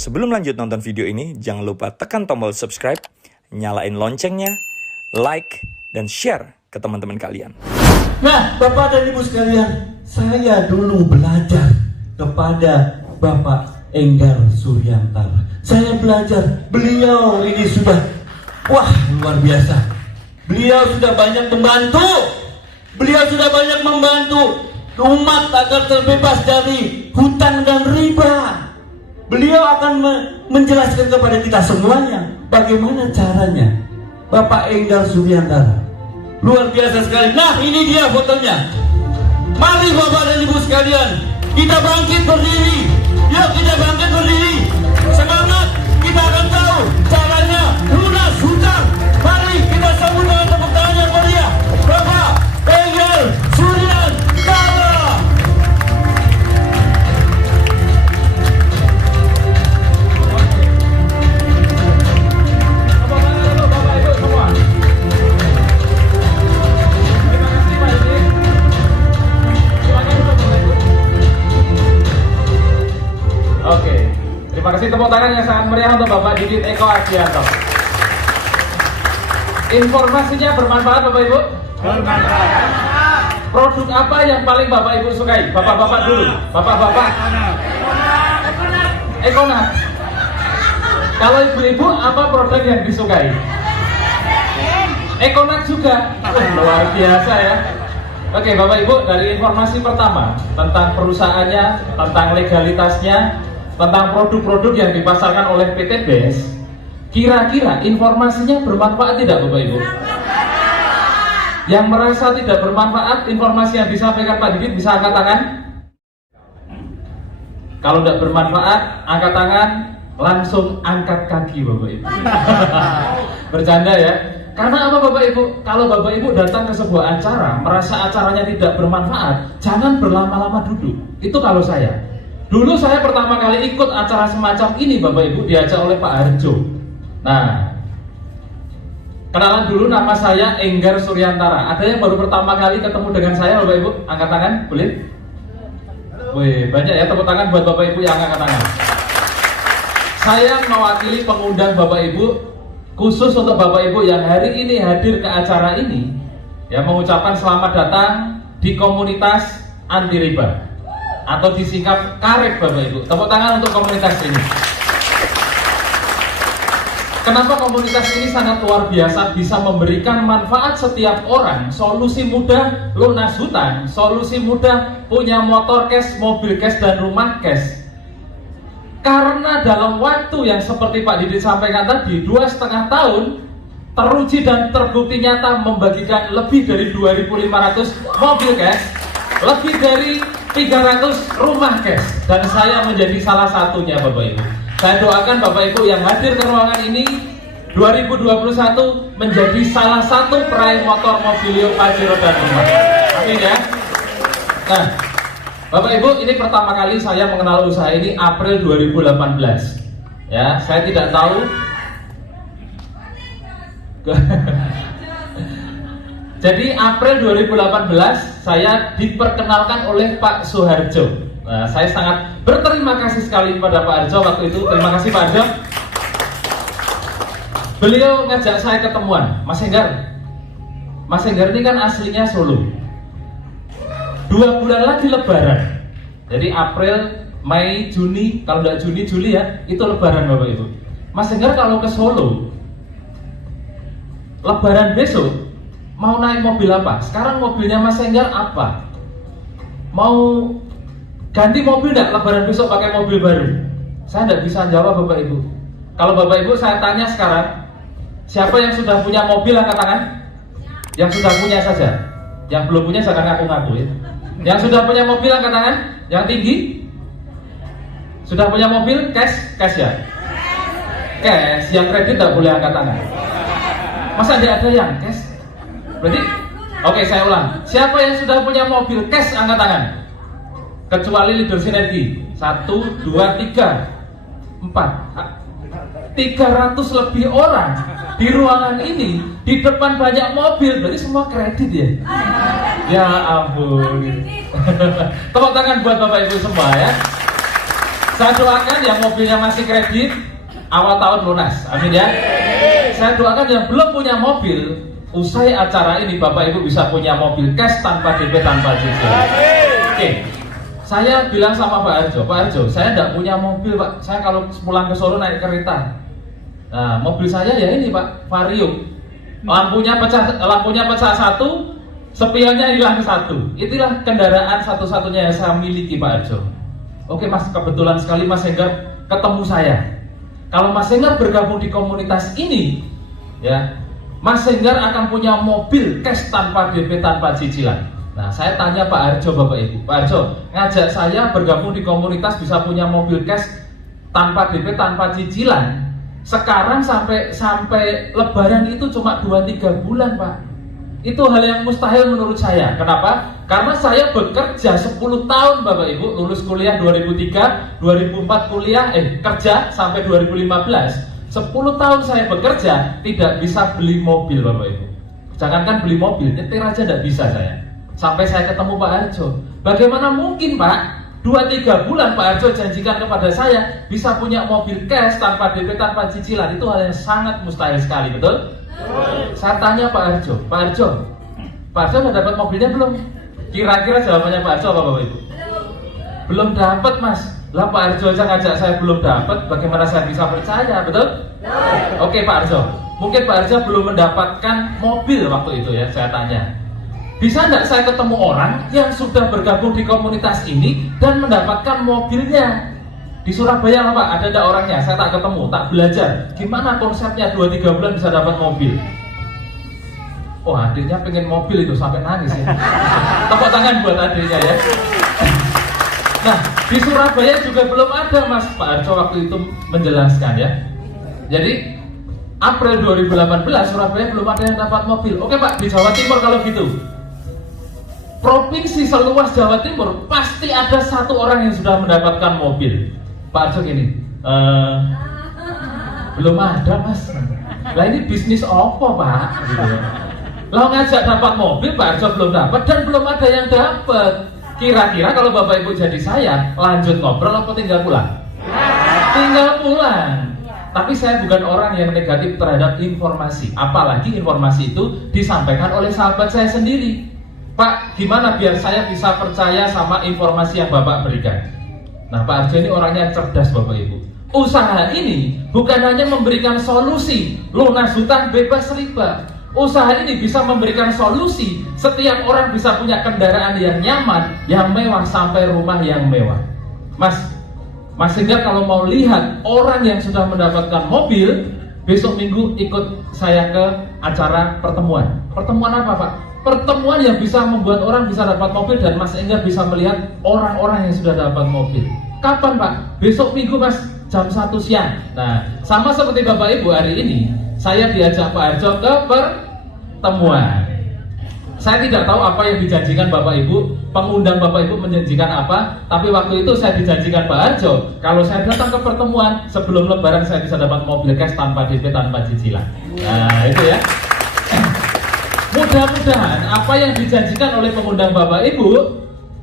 Sebelum lanjut nonton video ini, jangan lupa tekan tombol subscribe, nyalain loncengnya, like, dan share ke teman-teman kalian. Nah, Bapak dan Ibu sekalian, saya dulu belajar kepada Bapak Enggar Suryantara. Saya belajar, beliau ini sudah, wah, luar biasa. Beliau sudah banyak membantu. Beliau sudah banyak membantu umat agar terbebas dari hutang dan riba. Beliau akan menjelaskan kepada kita semuanya bagaimana caranya. Bapak Enggar Suryantara luar biasa sekali. Nah, ini dia fotonya. Mari Bapak dan Ibu sekalian, kita bangkit berdiri. Yuk kita bangkit berdiri. Semangat, kita akan tahu caranya lunas hutang. Mari kita sambut dengan tepuk tangan yang meriah Bapak Enggar Suryantara. Oke, terima kasih tepuk tangan yang sangat meriah untuk Bapak Didit Eko Ardianto. Informasinya bermanfaat Bapak Ibu? Bermanfaat. Produk apa yang paling Bapak Ibu sukai? Bapak-bapak dulu. Bapak-bapak. Ekonat. Kalau ibu-ibu apa produk yang disukai? Ekonat juga. Luar biasa ya. Oke Bapak Ibu, dari informasi pertama tentang perusahaannya, tentang legalitasnya, tentang produk-produk yang dipasarkan oleh PT BES, kira-kira informasinya bermanfaat tidak Bapak Ibu? Yang merasa tidak bermanfaat informasi yang disampaikan Pak Didit bisa angkat tangan. Kalau tidak bermanfaat, angkat tangan, langsung angkat kaki Bapak Ibu. Bercanda ya. Karena apa Bapak Ibu? Kalau Bapak Ibu datang ke sebuah acara, merasa acaranya tidak bermanfaat, jangan berlama-lama duduk. Itu kalau saya. Dulu saya pertama kali ikut acara semacam ini Bapak Ibu, diajak oleh Pak Harjo. Nah, kenalan dulu, nama saya Enggar Suryantara. Ada yang baru pertama kali ketemu dengan saya Bapak Ibu? Angkat tangan, boleh? Wih, banyak ya, tepuk tangan buat Bapak Ibu yang angkat tangan. Saya mewakili pengundang Bapak Ibu, khusus untuk Bapak Ibu yang hari ini hadir ke acara ini, ya, mengucapkan selamat datang di komunitas anti riba atau disingkat KARIB Bapak Ibu. Tepuk tangan untuk komunitas ini. Kenapa komunitas ini sangat luar biasa, bisa memberikan manfaat setiap orang, solusi mudah lunas hutang, solusi mudah punya motor cash, mobil cash, dan rumah cash. Karena dalam waktu yang seperti Pak Didit sampaikan tadi, 2,5 tahun, teruji dan terbukti nyata membagikan lebih dari 2.500 mobil cash, lebih dari 300 rumah cash, dan saya menjadi salah satunya Bapak Ibu. Saya doakan Bapak Ibu yang hadir ke ruangan ini 2021 menjadi salah satu peraih motor Mobilio Pajero dan rumah. Amin ya. Nah, Bapak Ibu, ini pertama kali saya mengenal usaha ini April 2018. Ya, saya tidak tahu. Jadi April 2018 saya diperkenalkan oleh Pak Suharjo. Nah, saya sangat berterima kasih sekali kepada Pak Harjo waktu itu. Terima kasih Pak Harjo. Beliau ngajak saya ketemuan, Mas Enggar. Mas Enggar ini kan aslinya Solo. 2 bulan lagi Lebaran. Jadi April, Mei, Juni, kalau tidak Juni, Juli ya, itu Lebaran Bapak Ibu. Mas Enggar kalau ke Solo, Lebaran besok, mau naik mobil apa? Sekarang mobilnya Mas Enggar apa? Mau ganti mobil tidak Lebaran besok pakai mobil baru? Saya tidak bisa jawab Bapak Ibu. Kalau Bapak Ibu saya tanya sekarang, siapa yang sudah punya mobil angkat tangan? Yang sudah punya saja. Yang belum punya jangan ngaku-ngaku ya. Yang sudah punya mobil angkat tangan, yang tinggi. Sudah punya mobil, cash ya? Cash, yang kredit tidak boleh angkat tangan. Masa tidak ada yang cash? Berarti, oke saya ulang. Siapa yang sudah punya mobil cash angkat tangan? Kecuali leader sinergi. 1, 2, 3, 4. 300 lebih orang di ruangan ini, di depan banyak mobil, berarti semua kredit ya? Ya ampun. Tepuk tangan buat Bapak Ibu semua ya. Saya doakan yang mobilnya masih kredit awal tahun lunas, amin ya. Saya doakan yang belum punya mobil, usai acara ini Bapak Ibu bisa punya mobil cash tanpa DP, tanpa cicilan. Oke, saya bilang sama Pak Arjo, saya tidak punya mobil Pak, saya kalau pulang ke Solo naik kereta. Nah, mobil saya ya ini Pak, Vario. Lampunya pecah satu, spionnya hilang satu. Itulah kendaraan satu-satunya yang saya miliki Pak Arjo. Oke Mas, kebetulan sekali Mas Enggar ketemu saya. Kalau Mas Enggar bergabung di komunitas ini, ya, Mas Enggar akan punya mobil cash tanpa DP, tanpa cicilan. Nah, saya tanya Pak Arjo, Bapak Ibu, Pak Arjo ngajak saya bergabung di komunitas bisa punya mobil cash tanpa DP, tanpa cicilan. Sekarang sampai Lebaran itu cuma 2-3 bulan Pak. Itu hal yang mustahil menurut saya. Kenapa? Karena saya bekerja 10 tahun Bapak Ibu, lulus kuliah 2003, 2004 kuliah, kerja sampai 2015. 10 tahun saya bekerja, tidak bisa beli mobil Bapak Ibu. Jangankan beli mobil, nyetir aja tidak bisa saya. Sampai saya ketemu Pak Arjo. Bagaimana mungkin Pak? 2-3 bulan Pak Arjo janjikan kepada saya bisa punya mobil cash tanpa DP, tanpa cicilan. Itu hal yang sangat mustahil sekali, betul? Saya tanya Pak Arjo udah dapat mobilnya belum? Kira-kira jawabannya Pak Arjo apa Bapak Ibu? Belum dapat Mas. Lah Pak Arjo aja ngajak saya belum dapat, bagaimana saya bisa percaya, betul? Oke Pak Arjo, mungkin Pak Arjo belum mendapatkan mobil waktu itu ya, saya tanya. Bisa enggak saya ketemu orang yang sudah bergabung di komunitas ini dan mendapatkan mobilnya? Di Surabaya lah Pak, ada enggak orangnya? Saya tak ketemu, tak belajar. Gimana konsepnya 2-3 bulan bisa dapat mobil? Oh, adiknya pengen mobil itu sampai nangis ya. Tepuk tangan buat adiknya ya. Nah, di Surabaya juga belum ada Mas. Pak Arjo waktu itu menjelaskan ya. Jadi April 2018 Surabaya belum ada yang dapat mobil. Oke Pak, di Jawa Timur kalau gitu, provinsi seluas Jawa Timur pasti ada satu orang yang sudah mendapatkan mobil. Pak Arjo gini, belum ada Mas. Lah ini bisnis apa Pak? Gitu. Lah ngajak dapat mobil, Pak Arjo belum dapat dan belum ada yang dapat. Kira-kira kalau Bapak Ibu jadi saya, lanjut ngobrol atau tinggal pulang? Tinggal pulang. Tapi saya bukan orang yang negatif terhadap informasi, apalagi informasi itu disampaikan oleh sahabat saya sendiri. Pak, gimana biar saya bisa percaya sama informasi yang Bapak berikan? Nah, Pak Arjo ini orangnya cerdas Bapak Ibu. Usaha ini bukan hanya memberikan solusi lunas hutang bebas riba. Usaha ini bisa memberikan solusi setiap orang bisa punya kendaraan yang nyaman, yang mewah, sampai rumah yang mewah. Mas Enggar kalau mau lihat orang yang sudah mendapatkan mobil, besok minggu ikut saya ke acara pertemuan. Pertemuan apa Pak? Pertemuan yang bisa membuat orang bisa dapat mobil dan Mas Enggar bisa melihat orang-orang yang sudah dapat mobil. Kapan Pak? Besok minggu Mas, jam 1 siang. Nah, sama seperti Bapak Ibu hari ini, saya diajak Pak Arjo ke pertemuan. Saya tidak tahu apa yang dijanjikan Bapak Ibu, pengundang Bapak Ibu menjanjikan apa, tapi waktu itu saya dijanjikan Pak Arjo, kalau saya datang ke pertemuan sebelum Lebaran saya bisa dapat mobil cash tanpa DP, tanpa cicilan. Nah, itu ya. Mudah-mudahan apa yang dijanjikan oleh pengundang Bapak Ibu,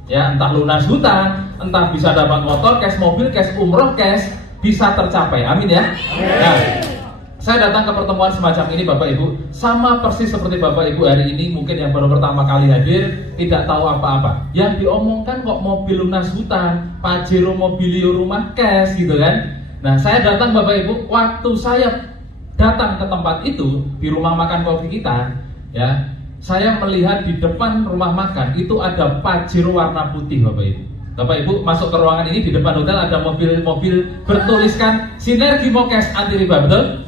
ya entah lunas hutang, entah bisa dapat motor cash, mobil cash, umroh cash, bisa tercapai. Amin ya. Nah, saya datang ke pertemuan semacam ini Bapak Ibu, sama persis seperti Bapak Ibu hari ini mungkin yang baru pertama kali hadir, tidak tahu apa-apa. Yang diomongkan kok mobil lunas hutang, Pajero Mobilio rumah cash gitu kan. Nah, saya datang Bapak Ibu, waktu saya datang ke tempat itu, di rumah makan kopi kita, ya, saya melihat di depan rumah makan itu ada Pajero warna putih Bapak Ibu. Bapak Ibu masuk ke ruangan ini, di depan hotel ada mobil-mobil bertuliskan Sinergi Mokes anti riba, betul?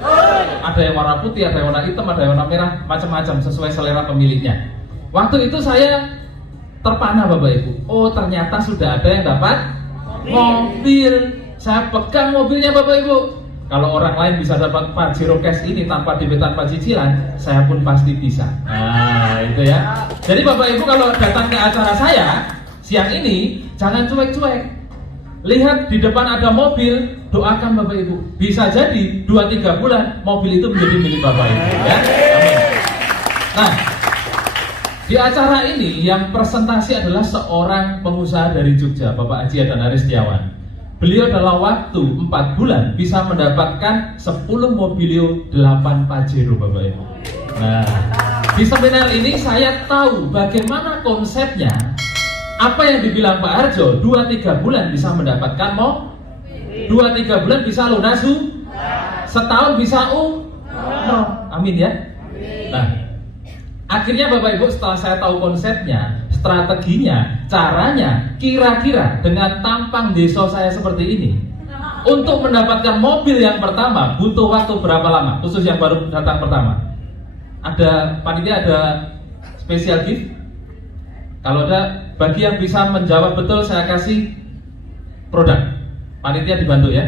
Ada yang warna putih, ada yang warna hitam, ada yang warna merah, macam-macam sesuai selera pemiliknya. Waktu itu saya terpana Bapak Ibu. Oh, ternyata sudah ada yang dapat mobil. Saya pegang mobilnya Bapak Ibu. Kalau orang lain bisa dapat Pajero cash ini tanpa DP, tanpa cicilan, saya pun pasti bisa. Nah, itu ya. Jadi Bapak Ibu kalau datang ke acara saya siang ini, jangan cuek-cuek. Lihat di depan ada mobil, doakan Bapak Ibu. Bisa jadi 2-3 bulan mobil itu menjadi milik Bapak Ibu ya. Amin. Nah, di acara ini yang presentasi adalah seorang pengusaha dari Jogja, Bapak Haji Adnan Aristiawan. beliau dalam waktu 4 bulan bisa mendapatkan 10 Mobilio 8 Pajero Bapak Ibu. Nah, di seminar ini saya tahu bagaimana konsepnya. Apa yang dibilang Pak Harjo, 2-3 bulan bisa mendapatkan 2-3 bulan bisa lunas, setahun bisa amin ya. Nah, akhirnya Bapak Ibu setelah saya tahu konsepnya, strateginya, caranya, kira-kira dengan tampang desa saya seperti ini, untuk mendapatkan mobil yang pertama butuh waktu berapa lama? Khusus yang baru datang pertama. Ada panitia, ada special gift? Kalau ada, bagi yang bisa menjawab betul saya kasih produk. Panitia dibantu ya.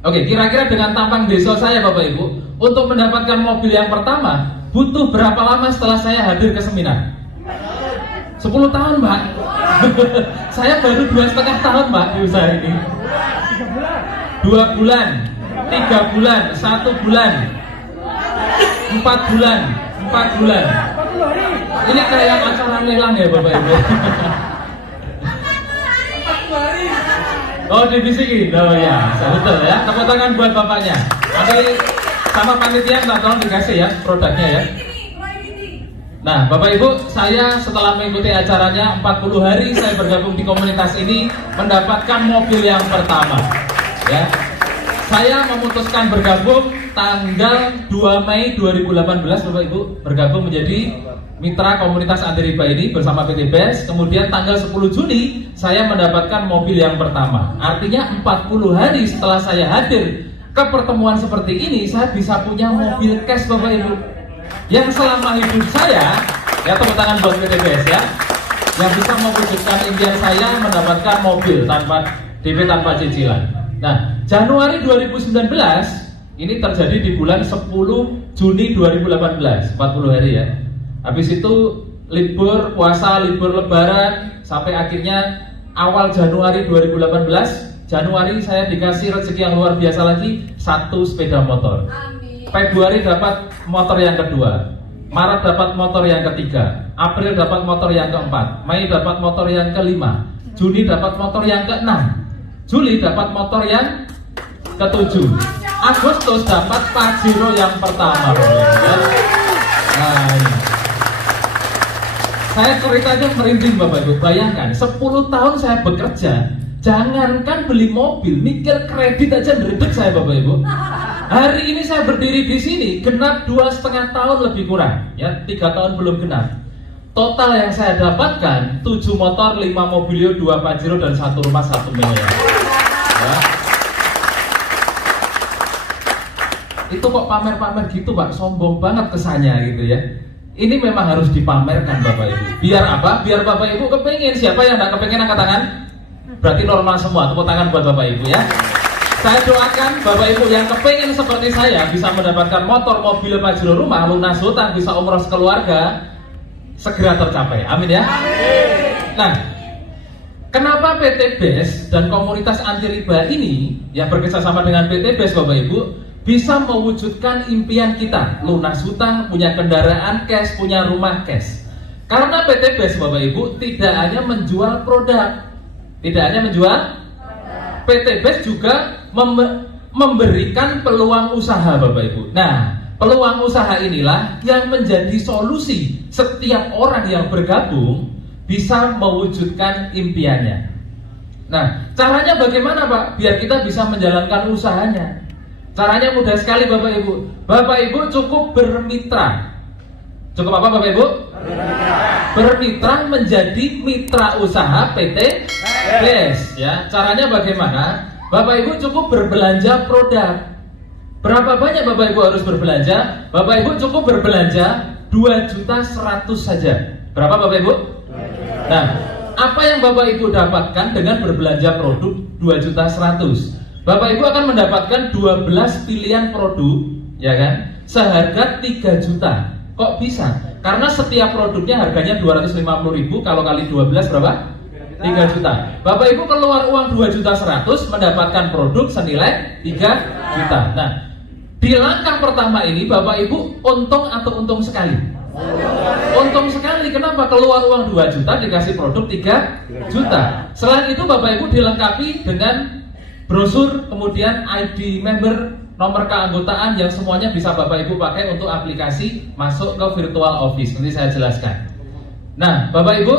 Oke, kira-kira dengan tampang desa saya Bapak Ibu, untuk mendapatkan mobil yang pertama butuh berapa lama setelah saya hadir ke seminar? 10 tahun Mbak. Saya baru 2,5 tahun Mbak di usaha ini. 2 bulan, 3 bulan, 1 bulan, 4 bulan, 4 bulan. Ini kayak acara lelang ya Bapak Ibu. Oh dibisikin, oh ya, betul ya. Tepuk tangan buat bapaknya. Nanti sama panitia tolong dikasih ya produknya ya. Nah Bapak Ibu, saya setelah mengikuti acaranya 40 hari saya bergabung di komunitas ini, mendapatkan mobil yang pertama ya. Saya memutuskan bergabung tanggal 2 Mei 2018 Bapak Ibu, bergabung menjadi mitra komunitas anti riba ini bersama PT BES. Kemudian tanggal 10 Juni saya mendapatkan mobil yang pertama. Artinya 40 hari setelah saya hadir ke pertemuan seperti ini, saya bisa punya mobil cash Bapak Ibu, yang selama hidup saya, ya tepuk tangan buat PT BES ya, yang bisa mewujudkan impian saya mendapatkan mobil tanpa DP, tanpa cicilan. Nah, Januari 2019 ini terjadi di bulan 10 Juni 2018, 40 hari ya. Habis itu libur puasa, libur lebaran, sampai akhirnya awal Januari 2018, Januari saya dikasih rezeki yang luar biasa lagi, 1 sepeda motor. Februari dapat motor yang kedua, Maret dapat motor yang ketiga, April dapat motor yang keempat, Mei dapat motor yang kelima, Juni dapat motor yang keenam, Juli dapat motor yang ketujuh, Agustus dapat Pajero yang pertama. Nah, ini. Saya ceritanya merinding Bapak Ibu. Bayangkan 10 tahun saya bekerja, jangankan beli mobil, mikir kredit aja ngeredek saya Bapak Ibu. Hari ini saya berdiri di sini genap 2,5 tahun lebih kurang, ya 3 tahun belum genap. Total yang saya dapatkan 7 motor, 5 Mobilio, 2 Pajero dan 1 rumah 1 miliar. Ya. Itu kok pamer-pamer gitu Pak, sombong banget kesannya gitu ya. Ini memang harus dipamerkan Bapak Ibu. Biar apa? Biar Bapak Ibu kepengen. Siapa yang tidak kepengen angkat tangan? Berarti normal semua. Tepuk tangan buat Bapak Ibu ya. Saya doakan Bapak Ibu yang kepengen seperti saya bisa mendapatkan motor, mobil, Pajero, rumah, lunas hutang, bisa umroh sekeluarga, segera tercapai. Amin ya. Nah, kenapa PT BES dan komunitas anti riba ini yang bekerjasama dengan PT BES Bapak Ibu bisa mewujudkan impian kita, lunas hutang, punya kendaraan cash, punya rumah cash? Karena PT BES Bapak Ibu tidak hanya menjual produk, tidak hanya menjual, PT BES juga memberikan peluang usaha Bapak Ibu. Nah, peluang usaha inilah yang menjadi solusi setiap orang yang bergabung bisa mewujudkan impiannya. Nah, caranya bagaimana Pak? Biar kita bisa menjalankan usahanya. Caranya mudah sekali Bapak Ibu. Bapak Ibu cukup bermitra. Cukup apa Bapak Ibu? Bermitra menjadi mitra usaha PT BES ya. Caranya bagaimana? Bapak Ibu cukup berbelanja produk. Berapa banyak Bapak Ibu harus berbelanja? Bapak Ibu cukup berbelanja 2.100.000 saja. Berapa Bapak Ibu? Nah, apa yang Bapak Ibu dapatkan dengan berbelanja produk 2.100.000? Bapak Ibu akan mendapatkan 12 pilihan produk, ya kan? Seharga 3 juta. Kok bisa? Karena setiap produknya harganya 250.000, kalau kali 12 berapa? 3 juta. Bapak Ibu keluar uang 2.100.000 mendapatkan produk senilai 3 juta. Nah, di langkah pertama ini Bapak Ibu untung atau untung sekali? Untung sekali. Kenapa? Keluar uang 2 juta dikasih produk 3 juta. Selain itu Bapak Ibu dilengkapi dengan brosur, kemudian ID member, nomor keanggotaan yang semuanya bisa Bapak Ibu pakai untuk aplikasi masuk ke virtual office. Nanti saya jelaskan. Nah, Bapak Ibu,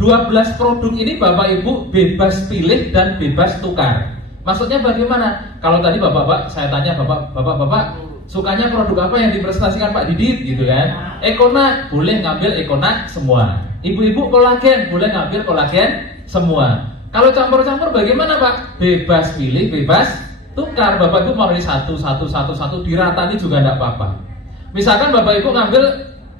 12 produk ini Bapak Ibu bebas pilih dan bebas tukar. Maksudnya bagaimana? Kalau tadi Bapak-bapak, saya tanya Bapak-bapak, sukanya produk apa yang dipresentasikan Pak Didit gitu kan? Econac, boleh ngambil Econac semua. Ibu-ibu kolagen, boleh ngambil kolagen semua. Kalau campur-campur bagaimana Pak? Bebas pilih, bebas tukar. Bapak Ibu mau ini satu, diratani juga tidak apa-apa. Misalkan Bapak Ibu ngambil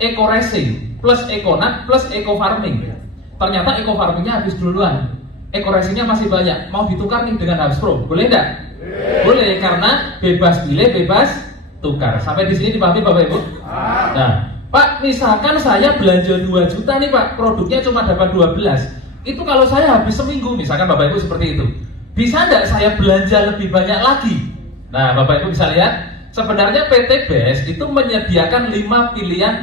Eco Racing plus Econac plus Eco Farming. Ternyata Eco Farmingnya habis duluan, Eco Racingnya masih banyak. Mau ditukar nih dengan Habs Pro, boleh tidak? Boleh, karena bebas pilih, bebas tukar. Sampai di sini dipahami Bapak Ibu? Nah, Pak, misalkan saya belanja 2 juta nih Pak, produknya cuma dapat 12. Itu kalau saya habis seminggu, misalkan Bapak Ibu seperti itu, bisa nggak saya belanja lebih banyak lagi? Nah, Bapak Ibu bisa lihat, sebenarnya PT BES itu menyediakan 5 pilihan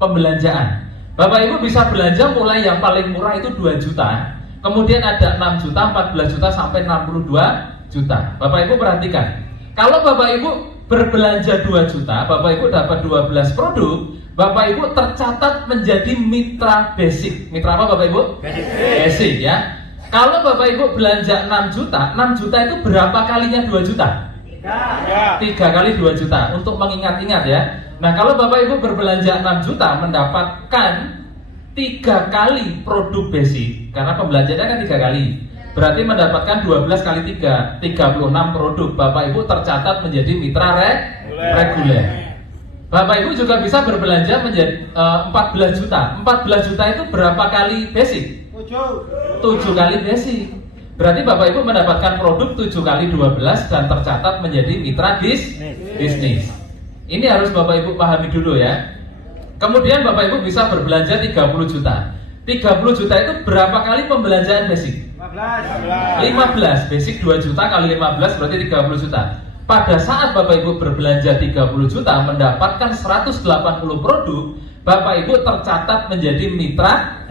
pembelanjaan. Bapak Ibu bisa belanja mulai yang paling murah itu 2 juta, kemudian ada 6 juta, 14 juta, sampai 62 juta. Bapak Ibu perhatikan, kalau Bapak Ibu berbelanja 2 juta, Bapak Ibu dapat 12 produk, Bapak Ibu tercatat menjadi mitra basic. Mitra apa Bapak Ibu? Basic ya. Kalau Bapak Ibu belanja 6 juta, 6 juta itu berapa kalinya 2 juta? 3 kali 2 juta, untuk mengingat-ingat ya. Nah, kalau Bapak Ibu berbelanja 6 juta mendapatkan 3 kali produk basic, karena pembelanjaannya kan 3 kali, berarti mendapatkan 12 kali 3, 36 produk. Bapak Ibu tercatat menjadi mitra reguler. Bapak Ibu juga bisa berbelanja menjadi 14 juta. 14 juta itu berapa kali basic? 7 kali basic. Berarti Bapak Ibu mendapatkan produk 7 kali 12 dan tercatat menjadi mitra bisnis. Ini harus Bapak Ibu pahami dulu ya. Kemudian Bapak Ibu bisa berbelanja 30 juta. 30 juta itu berapa kali pembelanjaan basic? 15. Basic 2 juta kali 15 berarti 30 juta. Pada saat Bapak Ibu berbelanja 30 juta mendapatkan 180 produk, Bapak Ibu tercatat menjadi mitra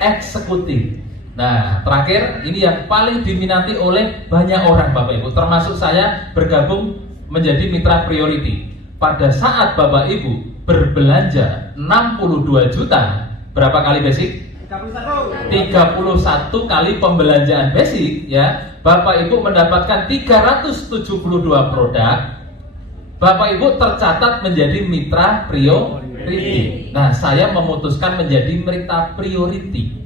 eksekutif. Nah, terakhir ini yang paling diminati oleh banyak orang Bapak Ibu, termasuk saya bergabung menjadi mitra priority. Pada saat Bapak Ibu berbelanja 62 juta, berapa kali basic? 31 kali pembelanjaan basic ya. Bapak Ibu mendapatkan 372 produk. Bapak Ibu tercatat menjadi mitra priority. Nah, saya memutuskan menjadi mitra priority.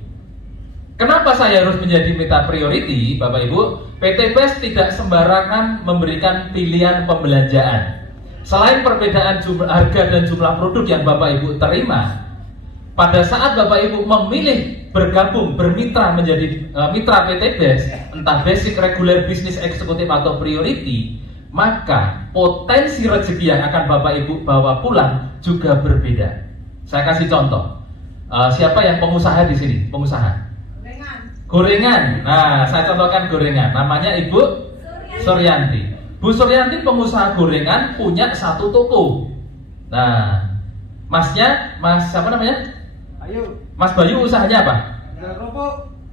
Kenapa saya harus menjadi mitra priority, Bapak Ibu? PT BES tidak sembarangan memberikan pilihan pembelanjaan. Selain perbedaan harga dan jumlah produk yang Bapak Ibu terima, pada saat Bapak Ibu memilih bergabung, bermitra menjadi mitra PT BES, entah basic, reguler, bisnis, eksekutif, atau priority, maka potensi rezeki yang akan Bapak Ibu bawa pulang juga berbeda. Saya kasih contoh. Siapa yang pengusaha di sini? Pengusaha? Gorengan. Nah, saya contohkan gorengan. Namanya Ibu Suryanti. Bu Suryanti pengusaha gorengan, punya 1 toko. Nah, masnya, Mas siapa namanya? Mas Bayu usahanya apa?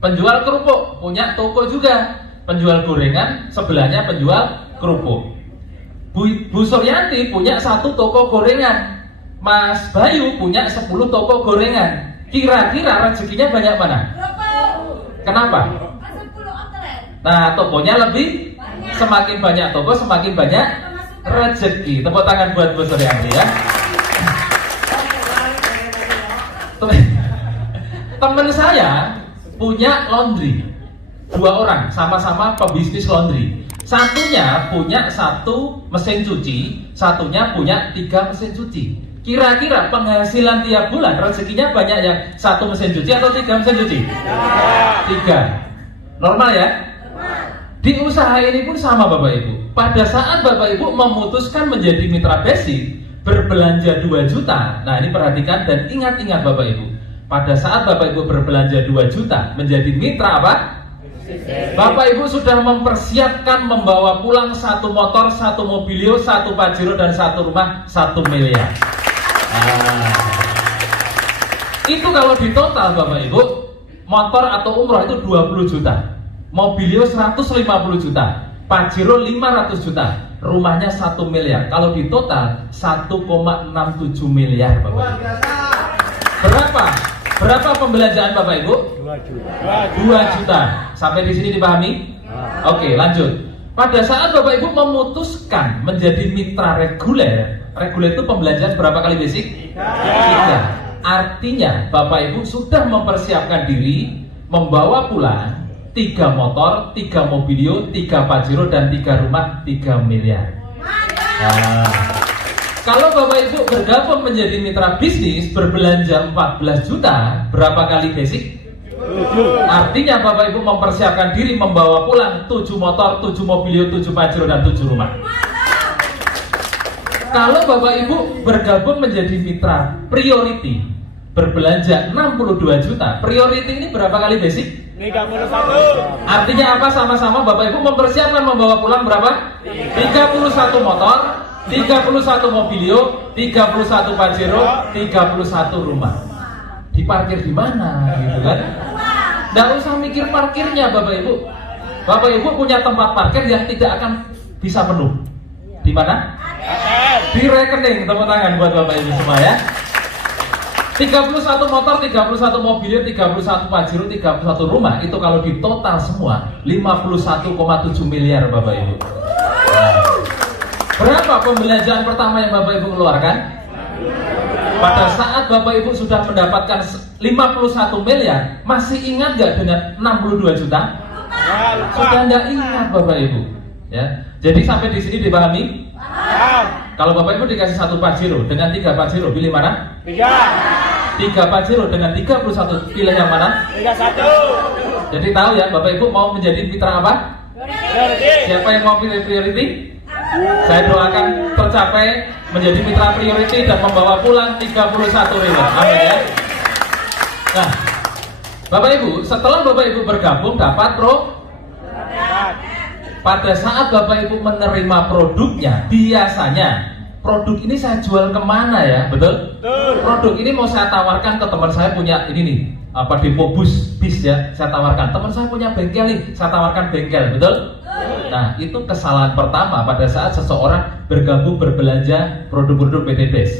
Penjual kerupuk, punya toko juga. Penjual gorengan, sebelahnya penjual kerupuk. Bu Suryanti punya 1 toko gorengan. Mas Bayu punya 10 toko gorengan. Kira-kira rezekinya banyak mana? Kenapa? Nah, tokonya lebih, semakin banyak toko, semakin banyak rezeki. Tepuk tangan buat Bu Suryanti ya. Teman saya punya laundry, 2 orang sama-sama pebisnis laundry. Satunya punya 1 mesin cuci, satunya punya 3 mesin cuci. Kira-kira penghasilan tiap bulan rezekinya banyak yang 1 mesin cuci atau 3 mesin cuci? 3. Normal ya? Di usaha ini pun sama Bapak Ibu. Pada saat Bapak Ibu memutuskan menjadi mitra basic, berbelanja 2 juta. Nah, ini perhatikan dan ingat-ingat Bapak Ibu. Pada saat Bapak Ibu berbelanja 2 juta menjadi mitra apa? Bapak Ibu sudah mempersiapkan membawa pulang 1 motor, 1 mobilio, 1 Pajero, dan 1 rumah 1 miliar. Nah, itu kalau di total Bapak Ibu, motor atau umroh itu 20 juta. Mobilio 150 juta, Pajero 500 juta, rumahnya 1 miliar. Kalau di total 1,67 miliar Bapak Ibu. Berapa pembelanjaan Bapak Ibu? 2 juta. Sampai di sini dipahami? Oke, lanjut. Pada saat Bapak Ibu memutuskan menjadi mitra reguler itu pembelanjaan berapa kali basic? 3. Artinya Bapak Ibu sudah mempersiapkan diri membawa pulang 3 motor, 3 mobilio, 3 Pajero, dan 3 rumah, 3 miliar. Nah, kalau Bapak Ibu bergabung menjadi mitra bisnis berbelanja 14 juta, berapa kali basic? 7. Artinya Bapak Ibu mempersiapkan diri membawa pulang 7 motor, 7 mobilio, 7 Pajero, dan 7 rumah. Kalau Bapak Ibu bergabung menjadi mitra priority berbelanja 62 juta, priority ini berapa kali basic? 31. Artinya apa? Sama-sama Bapak Ibu mempersiapkan membawa pulang berapa? 31 motor, 31 mobilio, 31 Pajero, 31 rumah. Diparkir di mana gitu kan? Nggak usah mikir parkirnya Bapak Ibu. Bapak Ibu punya tempat parkir yang tidak akan bisa penuh. Di mana? Di rekening. Tepuk tangan buat Bapak Ibu semua ya. 31 motor, 31 mobilio, 31 Pajero, 31 rumah. Itu kalau di total semua 51,7 miliar Bapak Ibu. Berapa pembelanjaan pertama yang Bapak Ibu keluarkan? Pada saat Bapak Ibu sudah mendapatkan 51 miliar, masih ingat nggak dengan 62 juta? Sudah nggak ingat Bapak Ibu. Ya. Jadi sampai di sini dipahami? Kalau Bapak Ibu dikasih 1 Pajero dengan 3 Pajero, pilih mana? 3 Pajero dengan 31, pilih yang mana? 31. Jadi tahu ya Bapak Ibu mau menjadi mitra apa? Priority. Siapa yang mau pilih priority? Saya doakan tercapai menjadi mitra priority dan membawa pulang 31 ribu. Amin ya. Nah, Bapak Ibu, setelah Bapak Ibu bergabung dapat pada saat Bapak Ibu menerima produknya, biasanya produk ini saya jual kemana ya, betul? Produk ini mau saya tawarkan ke teman saya punya ini nih, apa depo bis ya, saya tawarkan. Teman saya punya bengkel nih, saya tawarkan bengkel, betul? Nah, itu kesalahan pertama pada saat seseorang bergabung berbelanja produk-produk PT BES.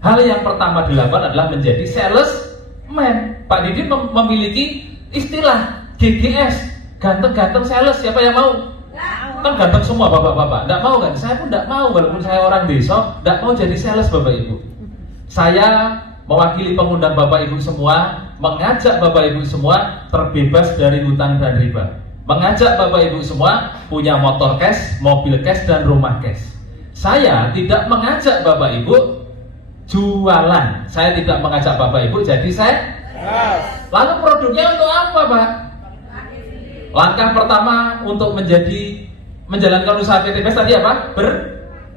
Hal yang pertama dilakukan adalah menjadi salesman. Pak Didi memiliki istilah GGS, ganteng-ganteng sales. Siapa yang mau? Kan ganteng semua bapak-bapak. Nggak mau kan? Saya pun nggak mau, walaupun saya orang desa, nggak mau jadi sales Bapak Ibu. Saya mewakili pengundang Bapak Ibu semua, mengajak Bapak Ibu semua terbebas dari hutang dan riba. Mengajak Bapak Ibu semua punya motor cash, mobil cash, dan rumah cash. Saya tidak mengajak Bapak Ibu jualan. Saya tidak mengajak Bapak Ibu jadi saya. Lalu produknya untuk apa Pak? Langkah pertama untuk menjalankan usaha PT BES tadi apa?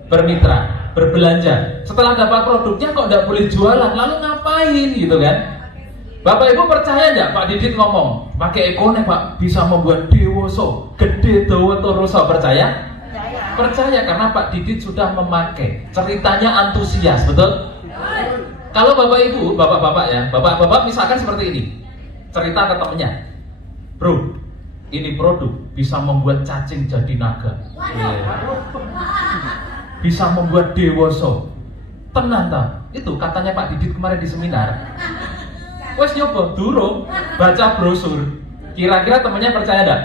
Bermitra, berbelanja. Setelah dapat produknya kok tidak boleh jualan, lalu ngapain gitu kan? Bapak Ibu percaya nggak Pak Didit ngomong pakai ekonomi Pak bisa membuat dewoso gede dawa toroso? Percaya? Percaya karena Pak Didit sudah memakai. Ceritanya antusias, betul? Kalau Bapak Ibu, bapak-bapak ya, bapak-bapak misalkan seperti ini, cerita ke temennya, bro, ini produk bisa membuat cacing jadi naga, bisa membuat dewoso. Tenang tak? Itu katanya Pak Didit kemarin di seminar. Wes nyoba durung baca brosur. Kira-kira temannya percaya enggak?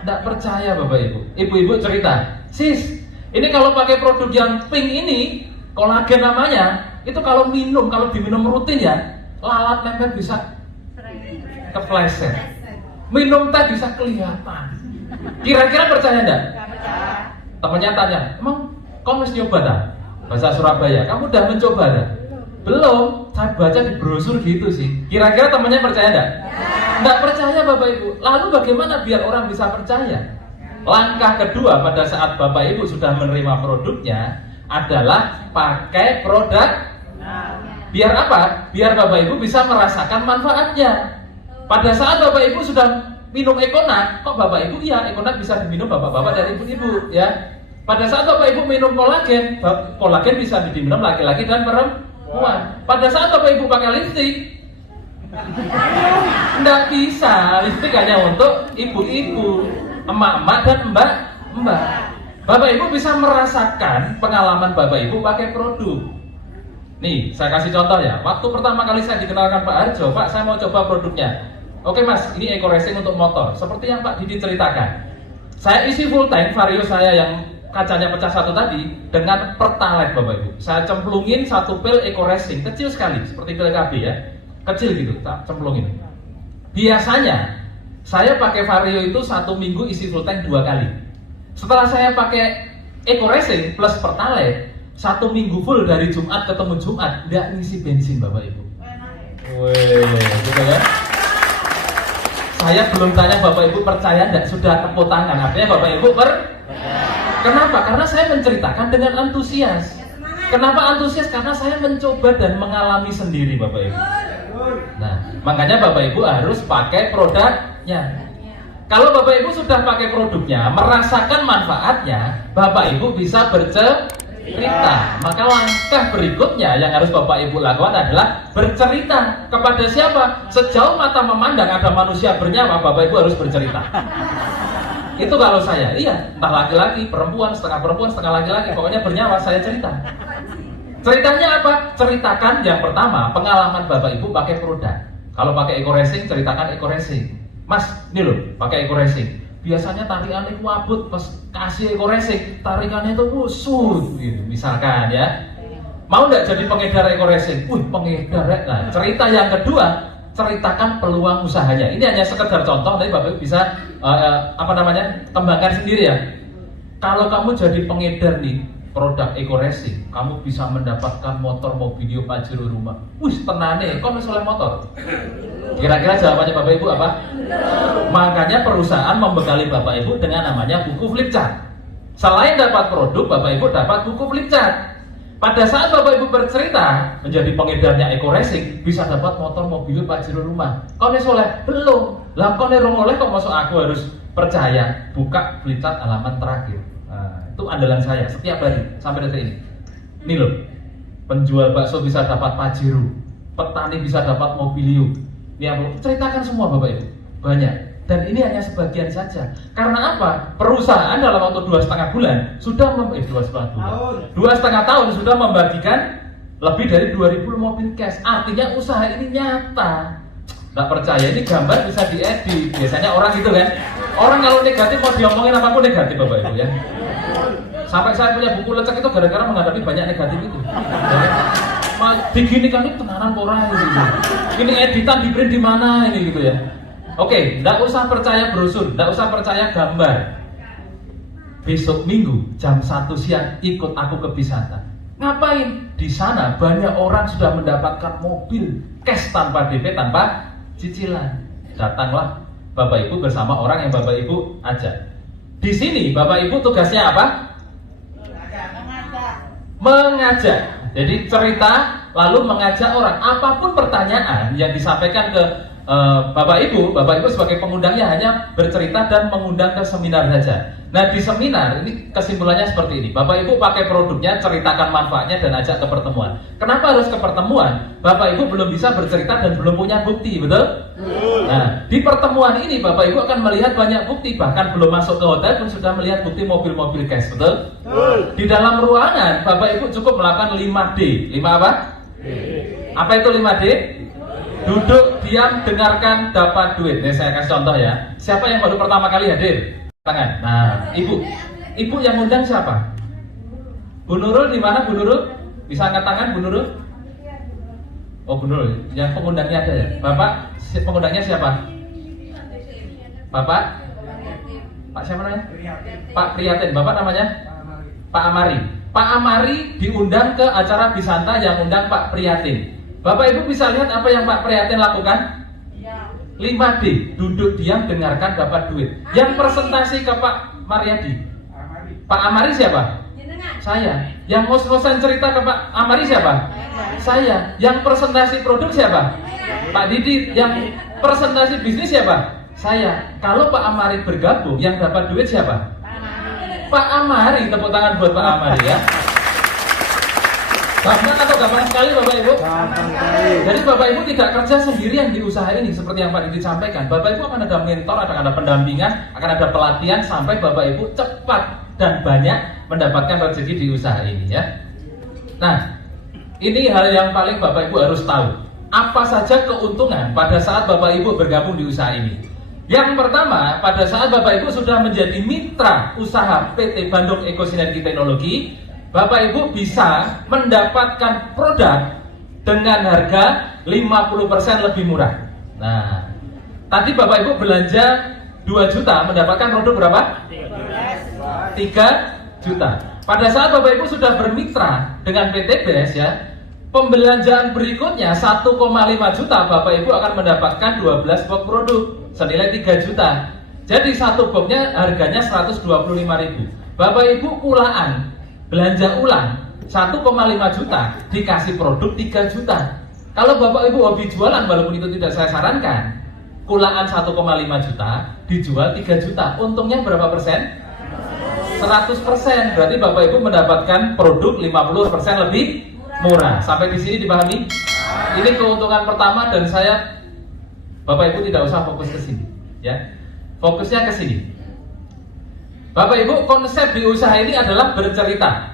Enggak percaya Bapak Ibu. Ibu-ibu cerita, "Sis, ini kalau pakai produk yang pink ini, kolagen namanya, itu kalau diminum rutin ya, lalat nempel bisa kepleset. Minum teh bisa kelihatan." Kira-kira percaya enggak? Temannya tanya, "Emang kamu harus nyoba dah?" Bahasa Surabaya, "Kamu udah mencoba dah?" Belum, saya baca di brosur gitu sih. Kira-kira temannya percaya enggak? Enggak percaya Bapak Ibu. Lalu bagaimana biar orang bisa percaya? Langkah kedua pada saat Bapak Ibu sudah menerima produknya adalah pakai produk. Biar apa? Biar Bapak Ibu bisa merasakan manfaatnya. Pada saat Bapak Ibu sudah minum Ekonat, kok Bapak Ibu iya Ekonat bisa diminum bapak-bapak dan ibu-ibu ya. Pada saat Bapak Ibu minum kolagen, kolagen bisa diminum laki-laki dan perempuan. Pada saat Bapak Ibu pakai lipstik, Nggak bisa, lipstick hanya untuk ibu-ibu, emak-emak dan mbak-mbak. Bapak Ibu bisa merasakan pengalaman Bapak Ibu pakai produk. Nih, saya kasih contoh ya. Waktu pertama kali saya dikenalkan Pak Harjo, Pak saya mau coba produknya. Oke Mas, ini Eco Racing untuk motor. Seperti yang Pak Didi ceritakan. Saya isi full tank Vario saya yang kacanya pecah satu tadi dengan Pertalite Bapak Ibu. Saya cemplungin satu pil Eco Racing, kecil sekali, seperti pil KB ya. Kecil gitu, tak cemplungin. Biasanya saya pakai Vario itu 1 minggu isi full tank 2 kali. Setelah saya pakai Eco Racing plus Pertalite 1 minggu full dari Jumat ketemu Jumat, nggak ngisi bensin Bapak Ibu. Wih, gitu kan? Saya belum tanya Bapak Ibu percaya nggak, sudah tepuk tangan. Artinya Bapak Ibu Kenapa? Karena saya menceritakan dengan antusias. Kenapa antusias? Karena saya mencoba dan mengalami sendiri Bapak Ibu. Nah, makanya Bapak Ibu harus pakai produknya. Kalau Bapak Ibu sudah pakai produknya, merasakan manfaatnya, Bapak Ibu bisa bercerita. Maka langkah berikutnya yang harus Bapak Ibu lakukan adalah bercerita. Kepada siapa? Sejauh mata memandang ada manusia bernyawa, Bapak Ibu harus bercerita. Itu kalau saya, iya, entah laki-laki, perempuan, setengah laki-laki, pokoknya bernyawa, saya cerita. Ceritanya apa? Ceritakan yang pertama, pengalaman Bapak Ibu pakai produk. Kalau pakai Eco Racing, ceritakan Eco Racing. Mas, ini loh, pakai Eco Racing. Biasanya tarikannya wabut, pas kasih Eco Racing, tarikannya itu usut, gitu, misalkan ya. Mau nggak jadi pengedar Eco Racing? Pengedar ya. Nah, cerita yang kedua, ceritakan peluang usahanya. Ini hanya sekedar contoh, nanti Bapak Ibu bisa kembangkan sendiri ya. Kalau kamu jadi pengedar nih produk Eco Racing, kamu bisa mendapatkan motor Mobilio Pajero rumah. Tenane, kok misalnya motor? Kira-kira jawabannya Bapak Ibu apa? Makanya perusahaan membekali Bapak Ibu dengan namanya buku flipchart. Selain dapat produk, Bapak Ibu dapat buku flipchart. Pada saat Bapak Ibu bercerita menjadi pengedarnya Eco Racing, bisa dapat motor Mobilio Pajero rumah. Kau soleh? Belum. Lah kau oleh kok masuk aku harus percaya. Buka flipchart halaman terakhir. Nah, itu andalan saya setiap hari sampai detik ini. Ini loh, penjual bakso bisa dapat Pajero, petani bisa dapat Mobilio. Ini aku ceritakan semua Bapak Ibu, banyak. Dan ini hanya sebagian saja. Karena apa? Perusahaan dalam waktu 2,5 bulan sudah 2,5 tahun sudah membagikan lebih dari 2.000 mobil cash. Artinya usaha ini nyata. Nggak percaya, ini gambar bisa diedit. Biasanya orang gitu kan. Orang kalau negatif mau diomongin apapun negatif Bapak Ibu ya. Sampai saya punya buku lecek itu gara-gara menghadapi banyak negatif itu. Begini kan itu tenanan orang gitu. Ini editan di print di mana ini gitu ya. Oke, nggak usah percaya brosur, nggak usah percaya gambar. Besok Minggu jam 1 siang ikut aku ke Bisata. Ngapain? Di sana banyak orang sudah mendapatkan mobil cash tanpa DP, tanpa cicilan. Datanglah Bapak Ibu bersama orang yang Bapak Ibu ajak. Di sini Bapak Ibu tugasnya apa? Mengajak. Jadi cerita lalu mengajak orang. Apapun pertanyaan yang disampaikan ke Bapak Ibu sebagai pengundangnya hanya bercerita dan mengundang ke seminar saja. Nah di seminar ini kesimpulannya seperti ini. Bapak Ibu pakai produknya, ceritakan manfaatnya dan ajak ke pertemuan. Kenapa harus ke pertemuan? Bapak Ibu belum bisa bercerita dan belum punya bukti, betul? Nah di pertemuan ini Bapak Ibu akan melihat banyak bukti. Bahkan belum masuk ke hotel pun sudah melihat bukti mobil-mobil cash, betul? Di dalam ruangan Bapak Ibu cukup melakukan 5D. 5 apa? Apa itu 5D? Duduk, diam, dengarkan, dapat duit. Ini saya kasih contoh ya. Siapa yang baru pertama kali hadir? Tangan. Nah, ibu yang undang siapa? Bu Nurul di mana Bu Nurul? Bisa angkat tangan Bu Nurul? Oh Bu Nurul, yang pengundangnya ada ya. Bapak, pengundangnya siapa? Bapak? Pak siapa namanya? Pak Prihatin. Bapak namanya? Pak Amari. Pak Amari diundang ke acara Bisanta yang undang Pak Prihatin. Bapak Ibu bisa lihat apa yang Pak Prihatin lakukan? 5D, duduk diam, dengarkan, dapat duit. Yang presentasi ke Pak Mariadi. Pak Amari siapa? Saya. Yang ngos-ngosan cerita ke Pak Amari siapa? Saya. Yang presentasi produk siapa? Pak Didi. Yang presentasi bisnis siapa? Saya. Kalau Pak Amari bergabung, yang dapat duit siapa? Pak Amari. Tepuk tangan buat Pak Amari ya. Gampang atau gampang sekali Bapak Ibu? Jadi Bapak Ibu tidak kerja sendirian di usaha ini seperti yang Pak Didi sampaikan. Bapak Ibu akan ada mentor, akan ada pendampingan, akan ada pelatihan sampai Bapak Ibu cepat dan banyak mendapatkan rezeki di usaha ini ya. Nah, ini hal yang paling Bapak Ibu harus tahu. Apa saja keuntungan pada saat Bapak Ibu bergabung di usaha ini? Yang pertama, pada saat Bapak Ibu sudah menjadi mitra usaha PT Bandung Ekosinergi Teknologi, Bapak Ibu bisa mendapatkan produk dengan harga 50% lebih murah. Nah, tadi Bapak Ibu belanja 2 juta mendapatkan produk berapa? 3 juta. Pada saat Bapak Ibu sudah bermitra dengan PT BES ya, pembelanjaan berikutnya 1,5 juta Bapak Ibu akan mendapatkan 12 box produk senilai 3 juta. Jadi satu boxnya harganya 125.000. Bapak Ibu kulaan belanja ulang 1,5 juta dikasih produk 3 juta. Kalau Bapak Ibu hobi jualan, walaupun itu tidak saya sarankan, kulaan 1,5 juta dijual 3 juta, untungnya berapa persen? 100%. Berarti Bapak Ibu mendapatkan produk 50% lebih murah. Sampai di sini dipahami? Ini keuntungan pertama dan Bapak Ibu tidak usah fokus ke sini ya. Fokusnya ke sini. Bapak Ibu, konsep di usaha ini adalah bercerita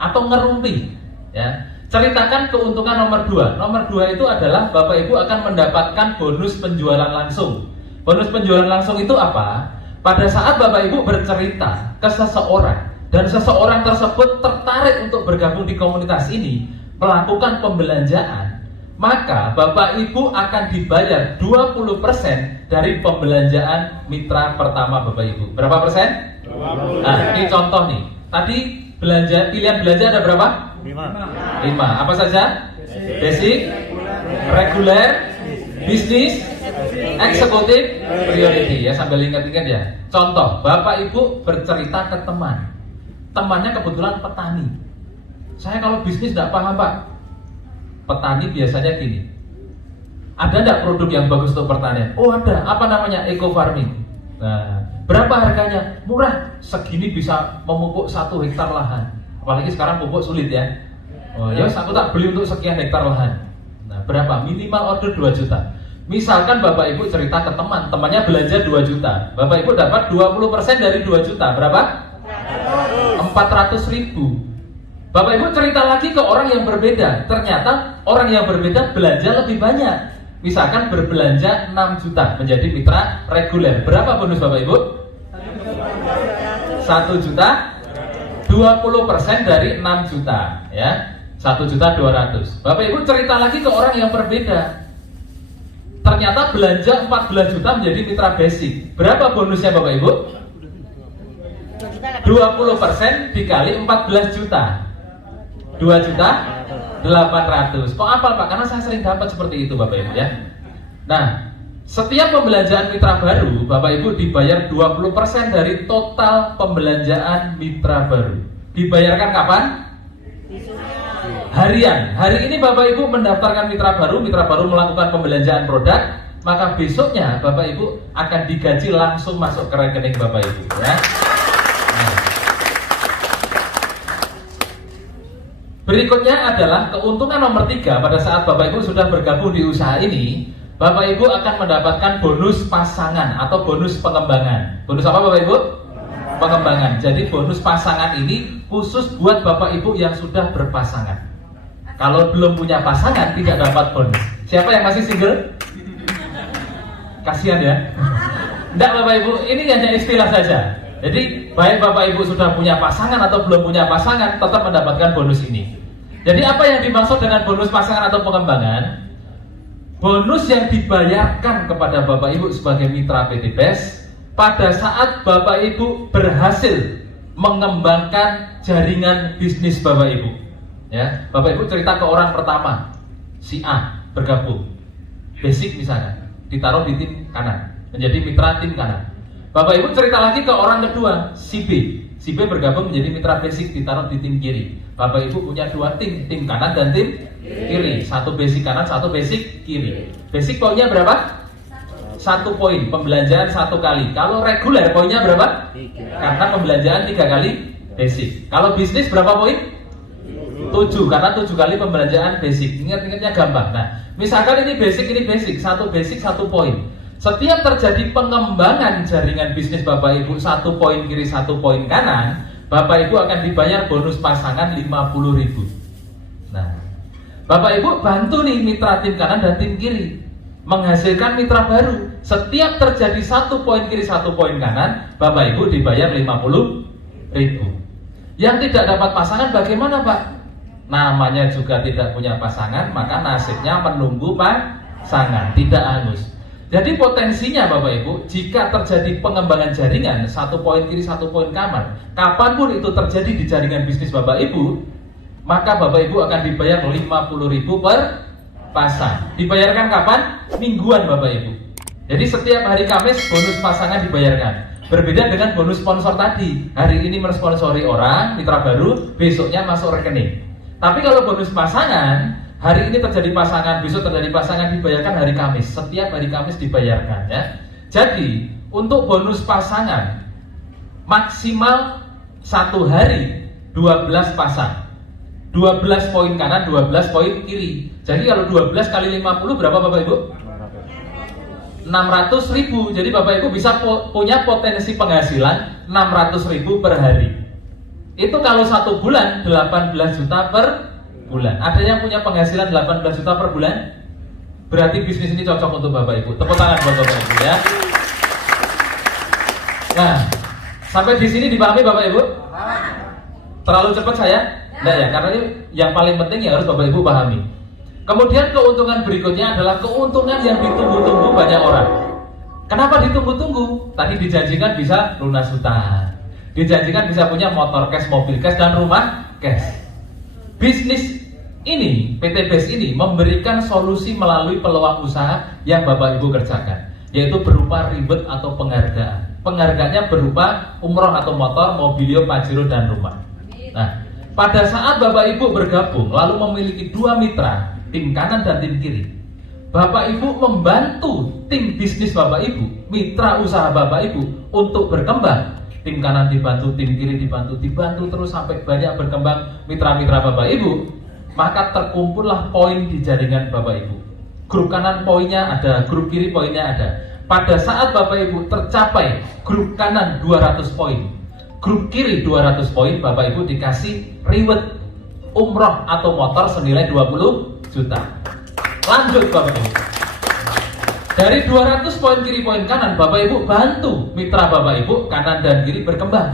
atau ngerumpi ya. Ceritakan keuntungan nomor 2. Nomor 2 itu adalah Bapak Ibu akan mendapatkan bonus penjualan langsung. Bonus penjualan langsung itu apa? Pada saat Bapak Ibu bercerita ke seseorang dan seseorang tersebut tertarik untuk bergabung di komunitas ini, melakukan pembelanjaan, maka Bapak Ibu akan dibayar 20% dari pembelanjaan mitra pertama Bapak Ibu. Berapa persen? 20%. Nah, ini contoh nih. Tadi pilihan belanja ada berapa? 5. Apa saja? Basic, reguler, bisnis, eksekutif, priority ya, sambil ingat-ingat ya. Contoh, Bapak Ibu bercerita ke teman. Temannya kebetulan petani. Saya kalau bisnis tidak paham Pak. Petani biasanya gini. Ada tidak produk yang bagus untuk pertanian? Oh ada, apa namanya? Eco farming. Nah, berapa harganya? Murah, segini bisa memupuk 1 hektar lahan. Apalagi sekarang pupuk sulit ya. Oh ya, aku tak beli untuk sekian hektar lahan. Nah, berapa? Minimal order 2 juta. Misalkan Bapak Ibu cerita ke teman, temannya belanja 2 juta. Bapak Ibu dapat 20% dari 2 juta. Berapa? 400.000. Bapak Ibu cerita lagi ke orang yang berbeda. Ternyata orang yang berbeda belanja lebih banyak. Misalkan berbelanja 6 juta menjadi mitra reguler. Berapa bonus Bapak Ibu? 1 juta 20% dari 6 juta ya. 1.200.000. Bapak Ibu cerita lagi ke orang yang berbeda. Ternyata belanja 14 juta menjadi mitra basic. Berapa bonusnya Bapak Ibu? 20% dikali 14 juta. 2.800.000. Kok apa Pak? Karena saya sering dapat seperti itu Bapak Ibu ya. Nah, setiap pembelanjaan mitra baru Bapak Ibu dibayar 20% dari total pembelanjaan mitra baru. Dibayarkan kapan? Harian. Hari ini Bapak Ibu mendaftarkan mitra baru melakukan pembelanjaan produk, maka besoknya Bapak Ibu akan digaji langsung masuk ke rekening Bapak Ibu ya. Berikutnya adalah keuntungan nomor 3. Pada saat Bapak Ibu sudah bergabung di usaha ini, Bapak Ibu akan mendapatkan bonus pasangan atau bonus pengembangan. Bonus apa Bapak Ibu? Pengembangan. Jadi bonus pasangan ini khusus buat Bapak Ibu yang sudah berpasangan. Kalau belum punya pasangan tidak dapat bonus. Siapa yang masih single? Kasihan ya. Enggak Bapak Ibu, ini hanya istilah saja. Jadi baik Bapak Ibu sudah punya pasangan atau belum punya pasangan tetap mendapatkan bonus ini. Jadi apa yang dimaksud dengan bonus pasangan atau pengembangan? Bonus yang dibayarkan kepada Bapak Ibu sebagai mitra PT BES pada saat Bapak Ibu berhasil mengembangkan jaringan bisnis Bapak Ibu. Ya, Bapak Ibu cerita ke orang pertama, si A bergabung, basic misalnya, ditaruh di tim kanan, menjadi mitra tim kanan. Bapak Ibu cerita lagi ke orang kedua, si B. Si B bergabung menjadi mitra basic, ditaruh di tim kiri. Bapak Ibu punya 2 tim kanan dan tim kiri. 1 basic kanan, 1 basic kiri. Basic poinnya berapa? 1 poin, pembelanjaan 1 kali. Kalau reguler poinnya berapa? 3. Karena pembelanjaan 3 kali basic. Kalau bisnis berapa poin? 7, karena 7 kali pembelanjaan basic. Ingat-ingatnya gampang. Nah, misalkan ini basic, satu basic, 1 poin. Setiap terjadi pengembangan jaringan bisnis Bapak Ibu 1 poin kiri, 1 poin kanan, Bapak Ibu akan dibayar bonus pasangan 50.000. Nah, Bapak Ibu bantu nih mitra tim kanan dan tim kiri menghasilkan mitra baru. Setiap terjadi 1 poin kiri, 1 poin kanan, Bapak Ibu dibayar 50.000. Yang tidak dapat pasangan bagaimana, Pak? Namanya juga tidak punya pasangan, maka nasibnya menunggu pasangan, tidak hangus. Jadi potensinya Bapak Ibu, jika terjadi pengembangan jaringan 1 poin kiri, 1 poin kanan, kapanpun itu terjadi di jaringan bisnis Bapak Ibu, maka Bapak Ibu akan dibayar 50.000 per pasang. Dibayarkan kapan? Mingguan Bapak Ibu. Jadi setiap hari Kamis bonus pasangan dibayarkan. Berbeda dengan bonus sponsor tadi. Hari ini mensponsori orang, mitra baru, besoknya masuk rekening. Tapi kalau bonus pasangan, hari ini terjadi pasangan, besok terjadi pasangan, dibayarkan hari Kamis. Setiap hari Kamis dibayarkan ya. Jadi untuk bonus pasangan maksimal 1 hari 12 pasang. 12 poin kanan, 12 poin kiri. Jadi kalau 12 kali 50 berapa Bapak Ibu? 600.000. Jadi Bapak Ibu bisa punya potensi penghasilan 600.000 per hari. Itu kalau 1 bulan 18 juta per bulan. Ada yang punya penghasilan 18 juta per bulan? Berarti bisnis ini cocok untuk Bapak Ibu. Tepuk tangan buat Bapak Ibu ya. Nah, sampai di sini dipahami Bapak Ibu? Terlalu cepat saya? Nah ya, karena ini yang paling penting yang harus Bapak Ibu pahami. Kemudian keuntungan berikutnya adalah keuntungan yang ditunggu-tunggu banyak orang. Kenapa ditunggu-tunggu? Tadi dijanjikan bisa lunas hutang, dijanjikan bisa punya motor cash, mobil cash, dan rumah cash. Bisnis ini, PT BES ini memberikan solusi melalui peluang usaha yang Bapak Ibu kerjakan, yaitu berupa reward atau penghargaan. Penghargaannya berupa umroh atau motor, mobilio, pajero, dan rumah. Nah, pada saat Bapak Ibu bergabung lalu memiliki 2 mitra, tim kanan dan tim kiri, Bapak Ibu membantu tim bisnis Bapak Ibu, mitra usaha Bapak Ibu untuk berkembang. Tim kanan dibantu, tim kiri dibantu terus sampai banyak berkembang mitra-mitra Bapak Ibu. Maka terkumpullah poin di jaringan Bapak Ibu. Grup kanan poinnya ada, grup kiri poinnya ada. Pada saat Bapak Ibu tercapai grup kanan 200 poin, grup kiri 200 poin, Bapak Ibu dikasih reward umroh atau motor senilai 20 juta. Lanjut Bapak Ibu. Dari 200 poin kiri poin kanan, Bapak Ibu bantu mitra Bapak Ibu kanan dan kiri berkembang.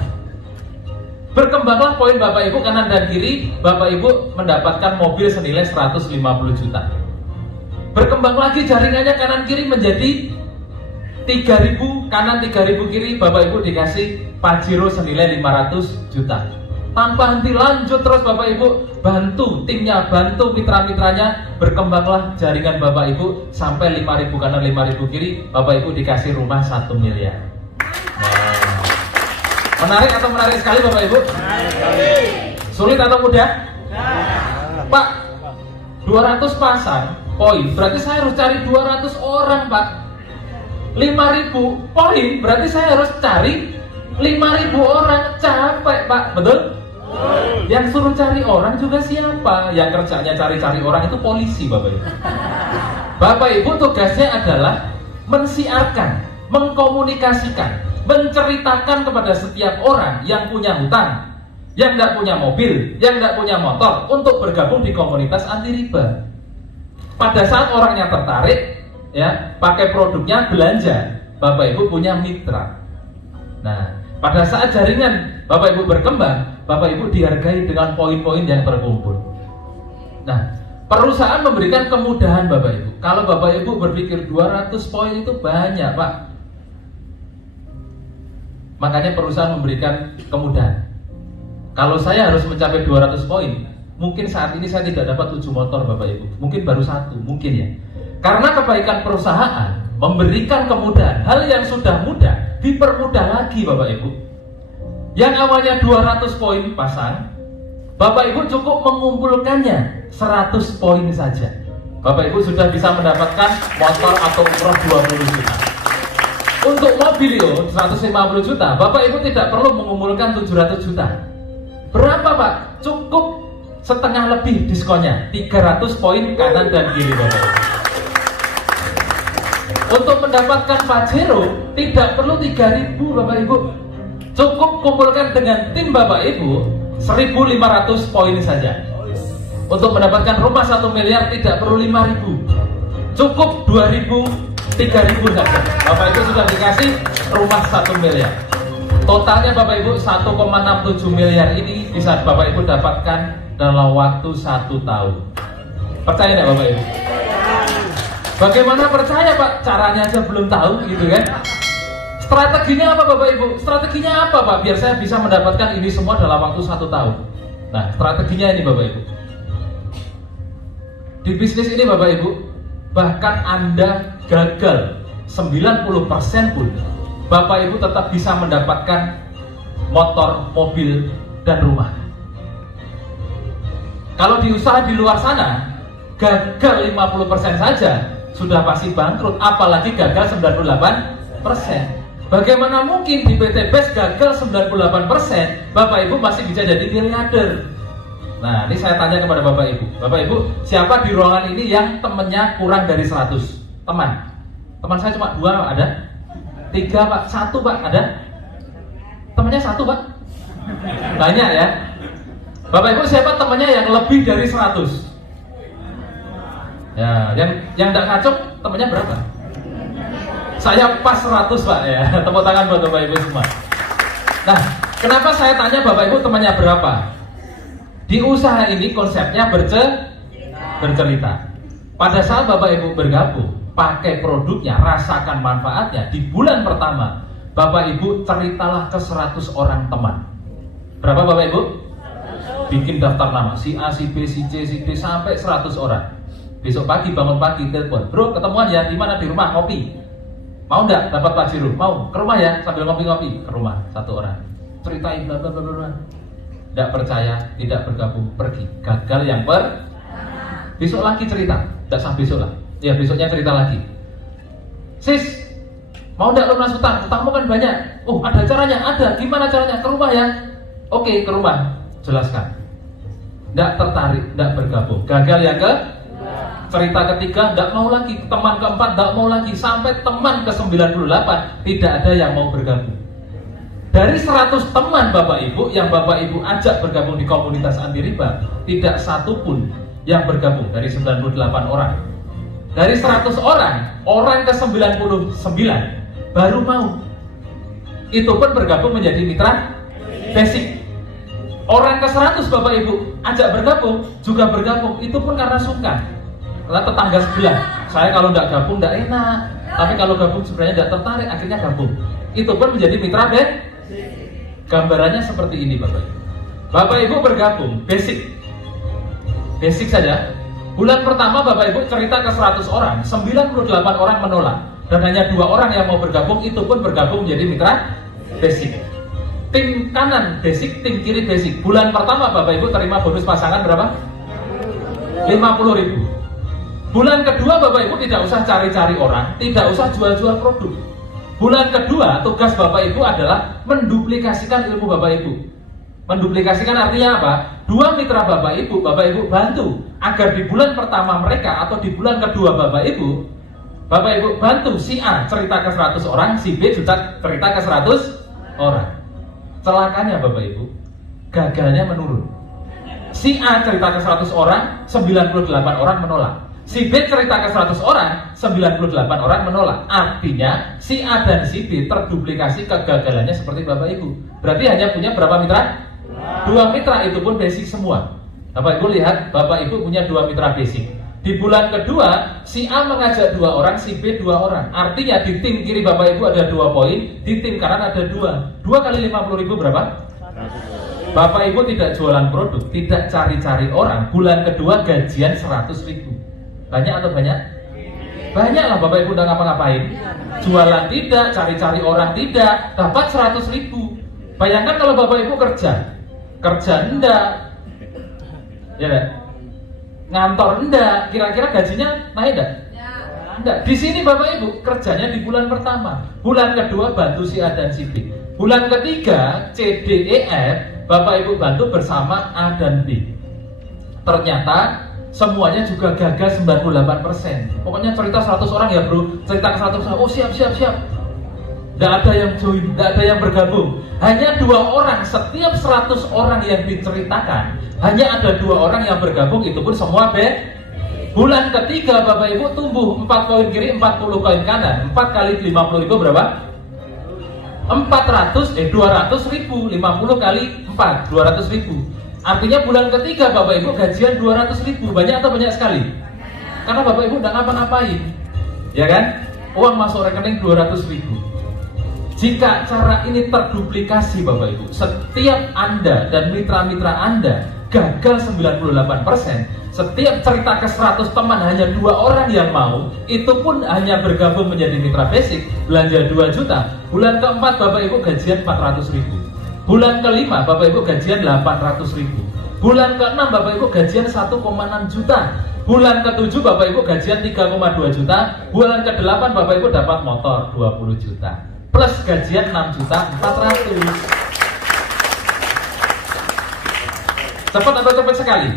Berkembanglah poin Bapak Ibu kanan dan kiri, Bapak Ibu mendapatkan mobil senilai 150 juta. Berkembang lagi jaringannya kanan kiri menjadi 3.000 kanan 3.000 kiri, Bapak Ibu dikasih pajero senilai 500 juta. Tanpa henti lanjut terus Bapak Ibu, bantu timnya, bantu mitra-mitranya, berkembanglah jaringan Bapak Ibu sampai 5.000 kanan 5.000 kiri, Bapak Ibu dikasih rumah 1 miliar. Menarik atau menarik sekali Bapak Ibu? Sulit atau mudah? Pak, 200 pasang poin, berarti saya harus cari 200 orang Pak. 5.000 poin, berarti saya harus cari 5.000 orang. Capek Pak, betul? Yang suruh cari orang juga siapa? Yang kerjanya cari-cari orang itu polisi Bapak Ibu. Bapak Ibu tugasnya adalah mensiarkan, mengkomunikasikan, menceritakan kepada setiap orang yang punya hutang, yang tidak punya mobil, yang tidak punya motor, untuk bergabung di komunitas anti riba. Pada saat orangnya tertarik, ya, pakai produknya, belanja, Bapak Ibu punya mitra. Nah, pada saat jaringan Bapak Ibu berkembang, Bapak Ibu dihargai dengan poin-poin yang terkumpul. Nah, perusahaan memberikan kemudahan Bapak Ibu. Kalau Bapak Ibu berpikir 200 poin itu banyak Pak, makanya perusahaan memberikan kemudahan. Kalau saya harus mencapai 200 poin, mungkin saat ini saya tidak dapat 7 motor Bapak Ibu, mungkin baru 1, mungkin ya. Karena kebaikan perusahaan memberikan kemudahan. Hal yang sudah mudah dipermudah lagi Bapak Ibu. Yang awalnya 200 poin pasang, Bapak Ibu cukup mengumpulkannya 100 poin saja, Bapak Ibu sudah bisa mendapatkan motor atau umroh 20 juta. Untuk mobilio 150 juta, Bapak Ibu tidak perlu mengumpulkan 700 juta. Berapa Pak? Cukup setengah lebih diskonnya, 300 poin kanan dan kiri Bapak Ibu. Untuk mendapatkan Pajero tidak perlu 3.000 Bapak Ibu, cukup kumpulkan dengan tim Bapak Ibu 1.500 poin saja. Untuk mendapatkan rumah 1 miliar tidak perlu 5.000, cukup 2.000, 3.000 saja. Bapak Ibu sudah dikasih rumah 1 miliar. Totalnya Bapak Ibu 1,67 miliar ini bisa Bapak Ibu dapatkan dalam waktu 1 tahun. Percaya nggak Bapak Ibu? Bagaimana percaya Pak? Caranya aja belum tahu gitu kan? Strateginya apa Bapak Ibu? Strateginya apa Pak? Biar saya bisa mendapatkan ini semua dalam waktu 1 tahun. Nah, strateginya ini Bapak Ibu. Di bisnis ini Bapak Ibu, bahkan Anda gagal 90% pun, Bapak Ibu tetap bisa mendapatkan motor, mobil, dan rumah. Kalau di usaha di luar sana, gagal 50% saja sudah pasti bangkrut, apalagi gagal 98%. Bagaimana mungkin di PT BES gagal 98%, Bapak Ibu masih bisa jadi miliarder? Nah, ini saya tanya kepada Bapak Ibu. Bapak Ibu, siapa di ruangan ini yang temannya kurang dari 100? Teman saya cuma 2, ada? 3 Pak, 1 Pak, ada? Temannya 1 Pak? Banyak ya? Bapak Ibu, siapa temannya yang lebih dari 100? Ya, yang tidak kacau temannya berapa? Saya pas 100 Pak ya. Tepuk tangan buat Bapak Ibu semua. Nah, kenapa saya tanya Bapak Ibu temannya berapa? Di usaha ini konsepnya bercerita. Pada saat Bapak Ibu bergabung, pakai produknya, rasakan manfaatnya, di bulan pertama Bapak Ibu ceritalah ke 100 orang teman. Berapa Bapak Ibu? Bikin daftar nama, si A, si B, si C, si D, sampai 100 orang. Besok pagi bangun pagi telepon, bro ketemuan ya, di mana? Di rumah, ngopi. Mau nggak dapat Pajero? Mau, ke rumah ya, sambil ngopi-ngopi. Ke rumah, 1 orang. Ceritain bla bla bla bla. Tidak percaya, tidak bergabung, pergi. Gagal yang besok lagi cerita, tidak sah besok lah. Ya besoknya cerita lagi. Sis, mau nggak lunas utang? Utangmu kan banyak. Oh ada caranya, ada. Gimana caranya? Ke rumah ya. Oke, ke rumah. Jelaskan. Tidak tertarik, tidak bergabung. Gagal yang cerita ketiga, tidak mau lagi. Teman keempat, tidak mau lagi. Sampai teman ke-98, tidak ada yang mau bergabung. Dari 100 teman Bapak Ibu yang Bapak Ibu ajak bergabung di komunitas anti riba, tidak satu pun yang bergabung dari 98 orang. Dari 100 orang ke-99 baru mau. Itu pun bergabung menjadi mitra basic. Orang ke-100 Bapak Ibu ajak bergabung, juga bergabung, itu pun karena suka. Karena tetangga sebelah, saya kalau tidak gabung tidak enak, tapi kalau gabung sebenarnya tidak tertarik, akhirnya gabung. Itu pun menjadi mitra basic. Gambarannya seperti ini Bapak Ibu. Bapak Ibu bergabung, basic saja. Bulan pertama Bapak Ibu cerita ke 100 orang, 98 orang menolak. Dan hanya 2 orang yang mau bergabung, itu pun bergabung menjadi mitra basic. Tim kanan basic, tim kiri basic. Bulan pertama Bapak Ibu terima bonus pasangan berapa? 50.000. Bulan kedua Bapak Ibu tidak usah cari-cari orang, tidak usah jual-jual produk. Bulan kedua tugas Bapak Ibu adalah menduplikasikan ilmu Bapak Ibu. Menduplikasikan artinya apa? 2 mitra Bapak Ibu bantu agar di bulan pertama mereka atau di bulan kedua Bapak Ibu bantu si A cerita ke 100 orang, si B juga cerita ke 100 orang. Celakanya Bapak Ibu, gagalnya menurun. Si A cerita ke 100 orang, 98 orang menolak. Si B cerita ke 100 orang, 98 orang menolak. Artinya si A dan si B terduplikasi kegagalannya seperti Bapak Ibu. Berarti hanya punya berapa mitra? 2 mitra, itu pun basic semua. Bapak Ibu lihat, Bapak Ibu punya 2 mitra basic. Di bulan kedua, si A mengajak 2 orang, si B 2 orang. Artinya di tim kiri Bapak Ibu ada 2 poin, di tim kanan ada 2. 2 kali 50.000 berapa? Bapak Ibu tidak jualan produk, tidak cari-cari orang. Bulan kedua gajian 100.000. Banyak atau banyak? Banyak lah Bapak Ibu udah ngapa-ngapain. Jualan tidak, cari-cari orang tidak, dapat 100.000. Bayangkan kalau Bapak Ibu kerja enggak, ya enggak? Ngantor enggak, kira-kira gajinya naik enggak? Enggak. Di sini Bapak Ibu kerjanya di bulan pertama, bulan kedua bantu si A dan si B, bulan ketiga C, D, E, F Bapak Ibu bantu bersama A dan B. Ternyata semuanya juga gagal 98%. Pokoknya cerita 100 orang ya bro, cerita ke 100 orang, oh siap. Tidak ada yang join, tidak ada yang bergabung. Hanya 2 orang, setiap 100 orang yang diceritakan, hanya ada 2 orang yang bergabung, itu pun semua Bulan ketiga Bapak Ibu tumbuh 4 koin kiri, 40 koin kanan. 4 kali 50 ribu berapa? 200 ribu. 50 kali 4, 200 ribu. Artinya bulan ketiga Bapak Ibu gajian 200 ribu. Banyak atau banyak sekali? Karena Bapak Ibu tidak ngapa-ngapain, ya kan? Uang masuk rekening 200 ribu. Jika cara ini terduplikasi Bapak Ibu, setiap Anda dan mitra-mitra Anda gagal 98%, setiap cerita ke 100 teman hanya 2 orang yang mau, itu pun hanya bergabung menjadi mitra basic, belanja 2 juta. Bulan keempat Bapak Ibu gajian 400 ribu. Bulan kelima Bapak Ibu gajian 800 ribu. Bulan keenam Bapak Ibu gajian 1,6 juta. Bulan ketujuh Bapak Ibu gajian 3,2 juta. Bulan ke-8 Bapak Ibu dapat motor 20 juta. Plus gajian 6 juta 400. Cepat atau cepat sekali?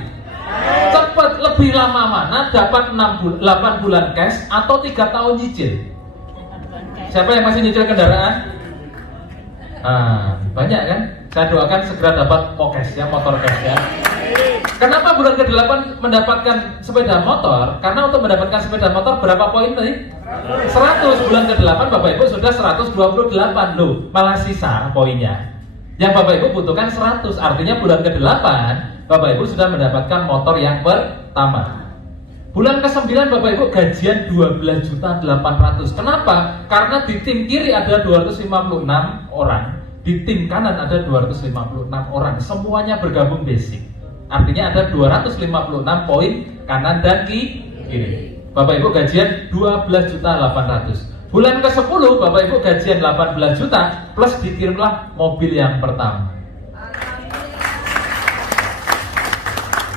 Cepat. Lebih lama mana? Dapat 8 bulan cash atau 3 tahun nyicil? Siapa yang masih nyicil kendaraan? Banyak kan? Saya doakan segera dapat cash ya, motor cash ya. Kenapa bulan ke-8 mendapatkan sepeda motor? Karena untuk mendapatkan sepeda motor berapa poin tadi? 100. Bulan ke-8 Bapak Ibu sudah 128 loh, malah sisa poinnya. Yang Bapak Ibu butuhkan 100. Artinya bulan ke-8 Bapak Ibu sudah mendapatkan motor yang pertama. Bulan ke-9 Bapak Ibu gajian 12.800.000. Kenapa? Karena di tim kiri ada 256 orang, di tim kanan ada 256 orang. Semuanya bergabung basic. Artinya ada 256 poin kanan dan kiri. Bapak Ibu gajian 12.800.000. Bulan ke-10 Bapak Ibu gajian 18 juta plus dikirimlah mobil yang pertama.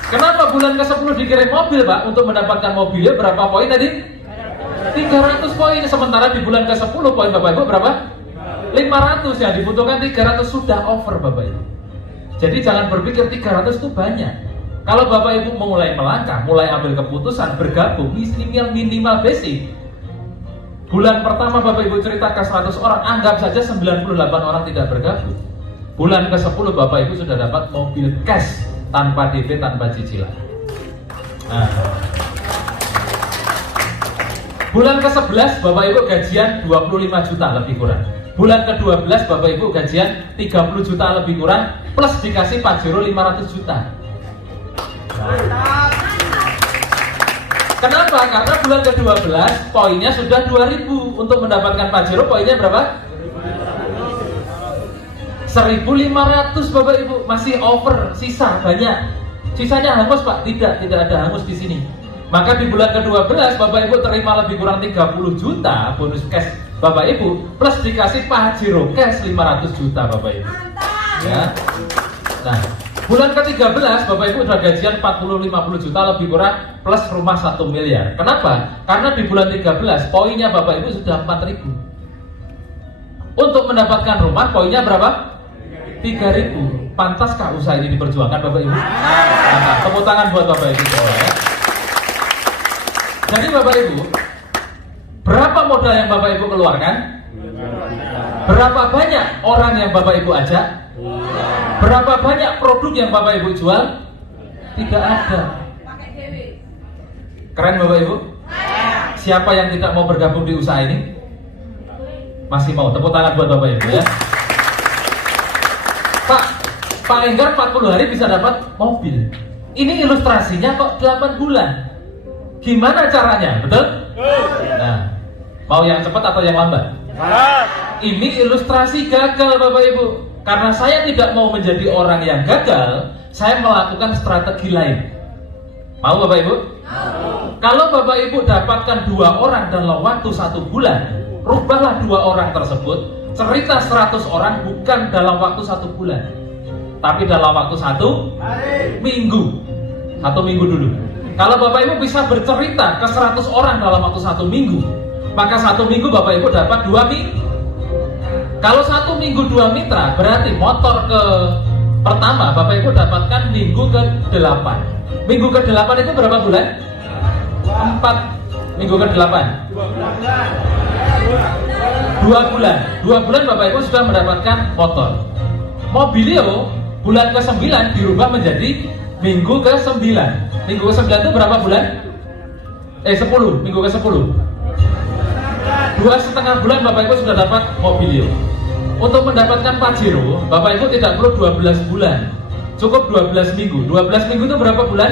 Kenapa bulan ke-10 dikirim mobil Pak? Untuk mendapatkan mobilnya berapa poin tadi? 300 poin. Sementara di bulan ke-10 poin Bapak Ibu berapa? 500. Yang dibutuhkan 300 sudah over Bapak Ibu. Jadi jangan berpikir 300 itu banyak. Kalau Bapak Ibu mulai melangkah, mulai ambil keputusan, bergabung, minimal basic. Bulan pertama Bapak Ibu cerita ke 100 orang, anggap saja 98 orang tidak bergabung. Bulan ke-10 Bapak Ibu sudah dapat mobil cash tanpa DP, tanpa cicilan. Bulan ke-11 Bapak Ibu gajian 25 juta lebih kurang. Bulan ke-12 Bapak Ibu gajian 30 juta lebih kurang plus dikasih Pajero 500 juta. Kenapa? Karena bulan ke-12 poinnya sudah 2000. Untuk mendapatkan Pajero poinnya berapa? 1.500 Bapak Ibu. Masih over, sisa banyak. Sisanya hangus Pak? Tidak ada hangus di sini. Maka di bulan ke-12 Bapak Ibu terima lebih kurang 30 juta bonus cash Bapak Ibu plus dikasih Pajero cash 500 juta Bapak Ibu. Ya. Nah, bulan ke-13 Bapak Ibu sudah gajian 40-50 juta lebih kurang plus rumah 1 miliar. Kenapa? Karena di bulan 13 poinnya Bapak Ibu sudah 4.000. Untuk mendapatkan rumah poinnya berapa? 3.000. Pantaskah usaha ini diperjuangkan Bapak Ibu? Nah, tepuk tangan buat Bapak Ibu semua ya. Jadi Bapak Ibu, berapa modal yang Bapak Ibu keluarkan? Berapa banyak orang yang Bapak Ibu ajak? Berapa banyak produk yang Bapak Ibu jual? Tidak ada. Keren Bapak Ibu? Siapa yang tidak mau bergabung di usaha ini? Masih mau? Tepuk tangan buat Bapak Ibu ya. Pak Enggar 40 hari bisa dapat mobil. Ini ilustrasinya kok 8 bulan. Gimana caranya? Betul? Nah, mau yang cepat atau yang lambat? Ini ilustrasi gagal Bapak Ibu. Karena saya tidak mau menjadi orang yang gagal, saya melakukan strategi lain. Mau Bapak Ibu? Kalau Bapak Ibu dapatkan 2 orang dalam waktu 1 bulan, rubahlah 2 orang tersebut. Cerita 100 orang bukan dalam waktu 1 bulan, tapi dalam waktu 1 minggu. 1 minggu dulu. Kalau Bapak Ibu bisa bercerita ke 100 orang dalam waktu 1 minggu, maka 1 minggu Bapak Ibu dapat 2 minggu. Kalau 1 minggu 2 mitra, berarti motor ke pertama Bapak Ibu dapatkan minggu ke-8. Minggu ke-8 itu berapa bulan? 4. Minggu ke-8 2 bulan. 2 bulan Bapak Ibu sudah mendapatkan motor. Mobilio bulan ke-9 dirubah menjadi minggu ke-9. Minggu ke-9 itu berapa bulan? 10. Minggu ke-10 2,5 bulan Bapak Ibu sudah dapat mobilio. Untuk mendapatkan Pajero, Bapak Ibu tidak perlu 12 bulan, cukup 12 minggu. 12 minggu itu berapa bulan?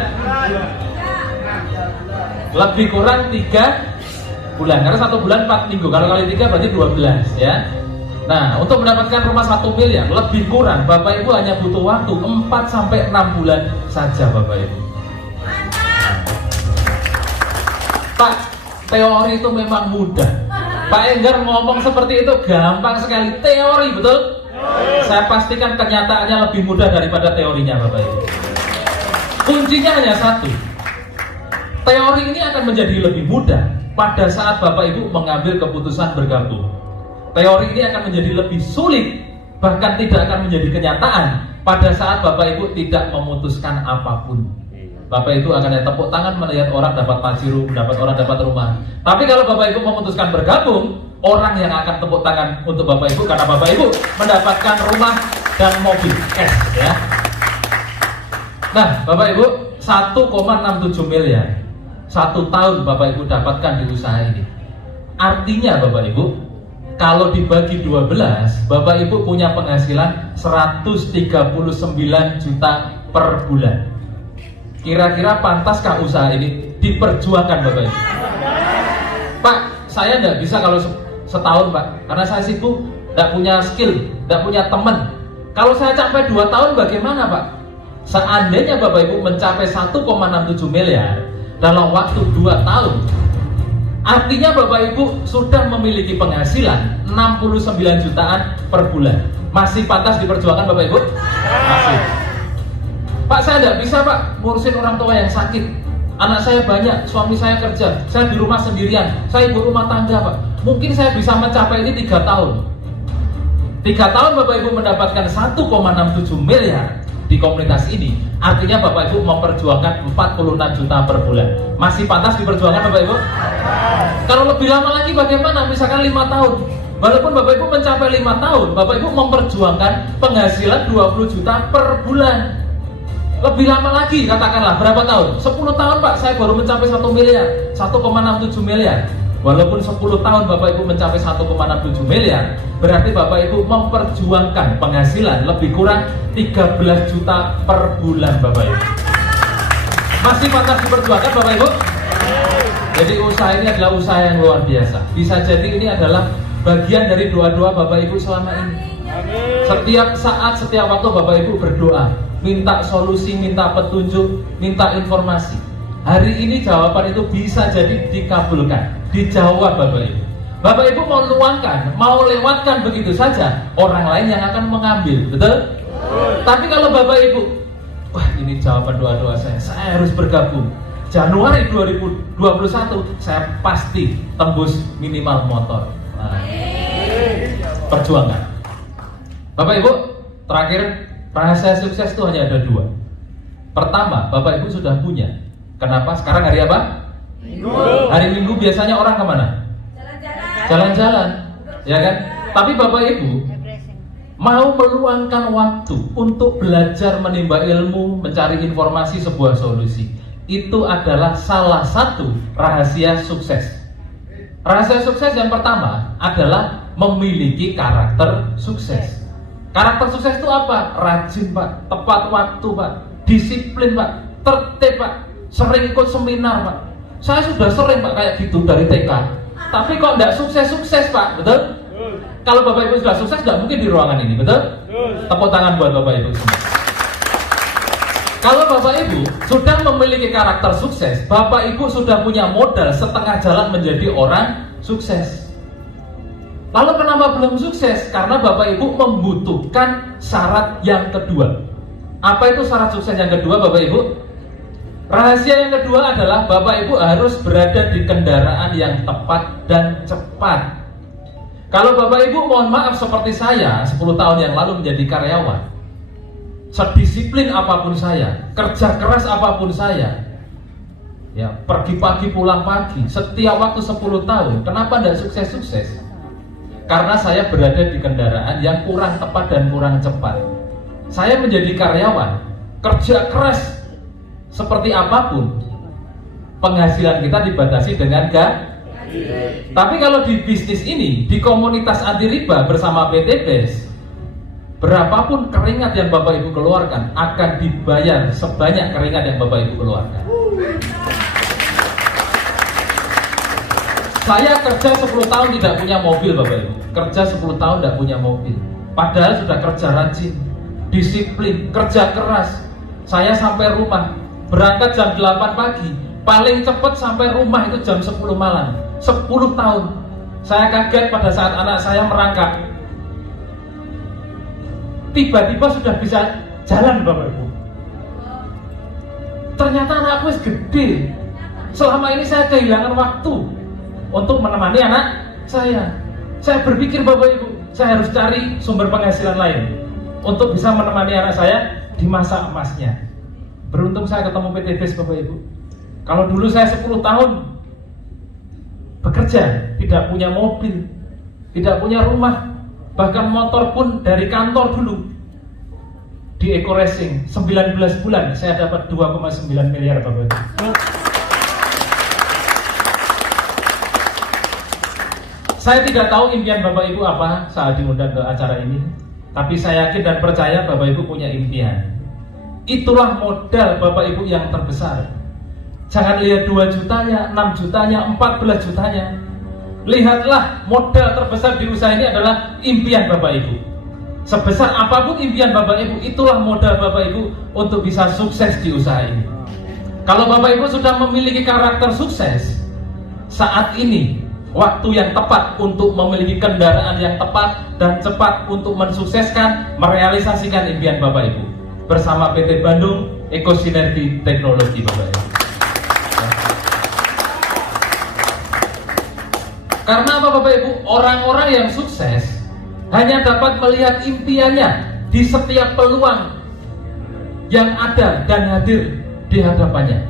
Lebih kurang 3 bulan, karena 1 bulan 4 minggu. Kalau kali 3 berarti 12 ya. Nah, untuk mendapatkan rumah 1 miliar lebih kurang Bapak Ibu hanya butuh waktu 4-6 bulan saja Bapak Ibu. Pak, teori itu memang mudah. Pak Enggar ngomong seperti itu gampang sekali, teori, betul? Saya pastikan kenyataannya lebih mudah daripada teorinya Bapak Ibu. Kuncinya hanya satu. Teori ini akan menjadi lebih mudah pada saat Bapak Ibu mengambil keputusan bergabung. Teori ini akan menjadi lebih sulit, bahkan tidak akan menjadi kenyataan pada saat Bapak Ibu tidak memutuskan apapun. Bapak Ibu akan ada tepuk tangan melihat orang dapat Pajero, dapat orang dapat rumah. Tapi kalau Bapak Ibu memutuskan bergabung, orang yang akan tepuk tangan untuk Bapak Ibu karena Bapak Ibu mendapatkan rumah dan mobil cash ya. Nah, Bapak Ibu 1,67 miliar 1 tahun Bapak Ibu dapatkan di usaha ini. Artinya Bapak Ibu, kalau dibagi 12, Bapak Ibu punya penghasilan 139 juta per bulan. Kira-kira pantaskah usaha ini diperjuangkan Bapak Ibu? Pak, saya tidak bisa kalau setahun Pak, karena saya sibuk, tidak punya skill, tidak punya teman. Kalau saya capai 2 tahun bagaimana Pak? Seandainya Bapak Ibu mencapai 1,67 miliar dalam waktu 2 tahun, artinya Bapak Ibu sudah memiliki penghasilan 69 jutaan per bulan. Masih pantas diperjuangkan Bapak Ibu? Masih. Pak, saya tidak bisa Pak ngurusin orang tua yang sakit. Anak saya banyak, suami saya kerja, saya di rumah sendirian, saya ibu rumah tangga Pak. Mungkin saya bisa mencapai ini 3 tahun. 3 tahun Bapak Ibu mendapatkan 1,67 miliar di komunitas ini. Artinya Bapak Ibu memperjuangkan 46 juta per bulan. Masih pantas diperjuangkan Bapak Ibu? Kalau lebih lama lagi bagaimana? Misalkan 5 tahun. Walaupun Bapak Ibu mencapai 5 tahun, Bapak Ibu memperjuangkan penghasilan 20 juta per bulan. Lebih lama lagi, katakanlah berapa tahun? 10 tahun Pak, saya baru mencapai 1 miliar 1,67 miliar. Walaupun 10 tahun Bapak Ibu mencapai 1,67 miliar, berarti Bapak Ibu memperjuangkan penghasilan lebih kurang 13 juta per bulan Bapak Ibu. Masih pantas diperjuangkan Bapak Ibu? Jadi usaha ini adalah usaha yang luar biasa. Bisa jadi ini adalah bagian dari doa-doa Bapak Ibu selama ini. Setiap saat, setiap waktu Bapak Ibu berdoa, minta solusi, minta petunjuk, minta informasi. Hari ini jawaban itu bisa jadi dikabulkan, dijawab Bapak Ibu. Bapak Ibu mau luangkan, mau lewatkan begitu saja, orang lain yang akan mengambil, betul? Tapi kalau Bapak Ibu, wah ini jawaban doa-doa saya harus bergabung. Januari 2021 saya pasti tembus minimal motor. Nah, perjuangan. Bapak Ibu, terakhir, rahasia sukses itu hanya ada 2. Pertama, Bapak Ibu sudah punya. Kenapa? Sekarang hari apa? Minggu. Hari Minggu biasanya orang kemana? Jalan-jalan, ya kan? Tapi Bapak Ibu mau meluangkan waktu untuk belajar menimba ilmu, mencari informasi sebuah solusi. Itu adalah salah satu rahasia sukses. Rahasia sukses yang pertama adalah memiliki karakter sukses. Karakter sukses itu apa? Rajin Pak, tepat waktu Pak, disiplin Pak, tertib Pak, sering ikut seminar Pak. Saya sudah sering Pak kayak gitu dari TK. Tapi kok tidak sukses-sukses Pak, betul? Kalau Bapak Ibu sudah sukses, tidak mungkin di ruangan ini, betul? Tepuk tangan buat Bapak Ibu semua. Kalau Bapak Ibu sudah memiliki karakter sukses, Bapak Ibu sudah punya modal setengah jalan menjadi orang sukses. Lalu kenapa belum sukses? Karena Bapak Ibu membutuhkan syarat yang kedua. Apa itu syarat sukses yang kedua Bapak Ibu? Rahasia yang kedua adalah Bapak Ibu harus berada di kendaraan yang tepat dan cepat. Kalau Bapak Ibu mohon maaf seperti saya 10 tahun yang lalu menjadi karyawan, sedisiplin apapun saya, kerja keras apapun saya, ya pergi pagi pulang pagi, setiap waktu 10 tahun, kenapa tidak sukses-sukses? Karena saya berada di kendaraan yang kurang tepat dan kurang cepat. Saya menjadi karyawan, kerja keras seperti apapun, penghasilan kita dibatasi dengan gaji. Tapi kalau di bisnis ini, di komunitas anti riba bersama PT BES, berapapun keringat yang Bapak Ibu keluarkan akan dibayar sebanyak keringat yang Bapak Ibu keluarkan. Saya kerja 10 tahun tidak punya mobil Bapak Ibu. Kerja 10 tahun tidak punya mobil. Padahal sudah kerja rajin, disiplin, kerja keras. Saya sampai rumah, berangkat jam 8 pagi, paling cepat sampai rumah itu jam 10 malam. 10 tahun. Saya kaget pada saat anak saya merangkak. Tiba-tiba sudah bisa jalan Bapak Ibu. Ternyata anakku gede. Selama ini saya kehilangan waktu untuk menemani anak saya. Saya berpikir Bapak Ibu, saya harus cari sumber penghasilan lain untuk bisa menemani anak saya di masa emasnya. Beruntung saya ketemu PT BES Bapak Ibu. Kalau dulu saya 10 tahun bekerja, tidak punya mobil, tidak punya rumah, bahkan motor pun dari kantor dulu. Di Eco Racing 19 bulan saya dapat 2,9 miliar Bapak Ibu. Saya tidak tahu impian Bapak Ibu apa saat diundang ke acara ini, tapi saya yakin dan percaya Bapak Ibu punya impian. Itulah modal Bapak Ibu yang terbesar. Jangan lihat 2 jutanya, 6 jutanya, 14 jutanya. Lihatlah modal terbesar di usaha ini adalah impian Bapak Ibu. Sebesar apapun impian Bapak Ibu, itulah modal Bapak Ibu untuk bisa sukses di usaha ini. Kalau Bapak Ibu sudah memiliki karakter sukses, saat ini waktu yang tepat untuk memiliki kendaraan yang tepat dan cepat untuk mensukseskan, merealisasikan impian Bapak Ibu bersama PT Bandung Ekosinergi Teknologi Bapak Ibu. Karena apa Bapak Ibu? Orang-orang yang sukses hanya dapat melihat impiannya di setiap peluang yang ada dan hadir di hadapannya.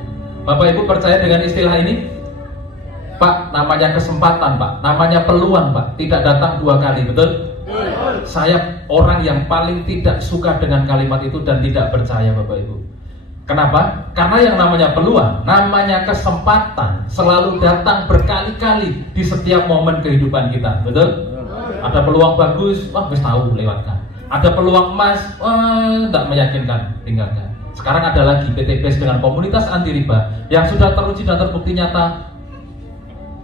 Bapak Ibu percaya dengan istilah ini? Pak, namanya kesempatan Pak, namanya peluang Pak, tidak datang 2 kali, betul? Saya orang yang paling tidak suka dengan kalimat itu dan tidak percaya Bapak Ibu. Kenapa? Karena yang namanya peluang, namanya kesempatan selalu datang berkali-kali di setiap momen kehidupan kita, betul? Ada peluang bagus, wah wis tahu lewatkan. Ada peluang emas, wah tidak meyakinkan, tinggalkan. Sekarang ada lagi PT BES dengan komunitas anti riba yang sudah teruji dan terbukti nyata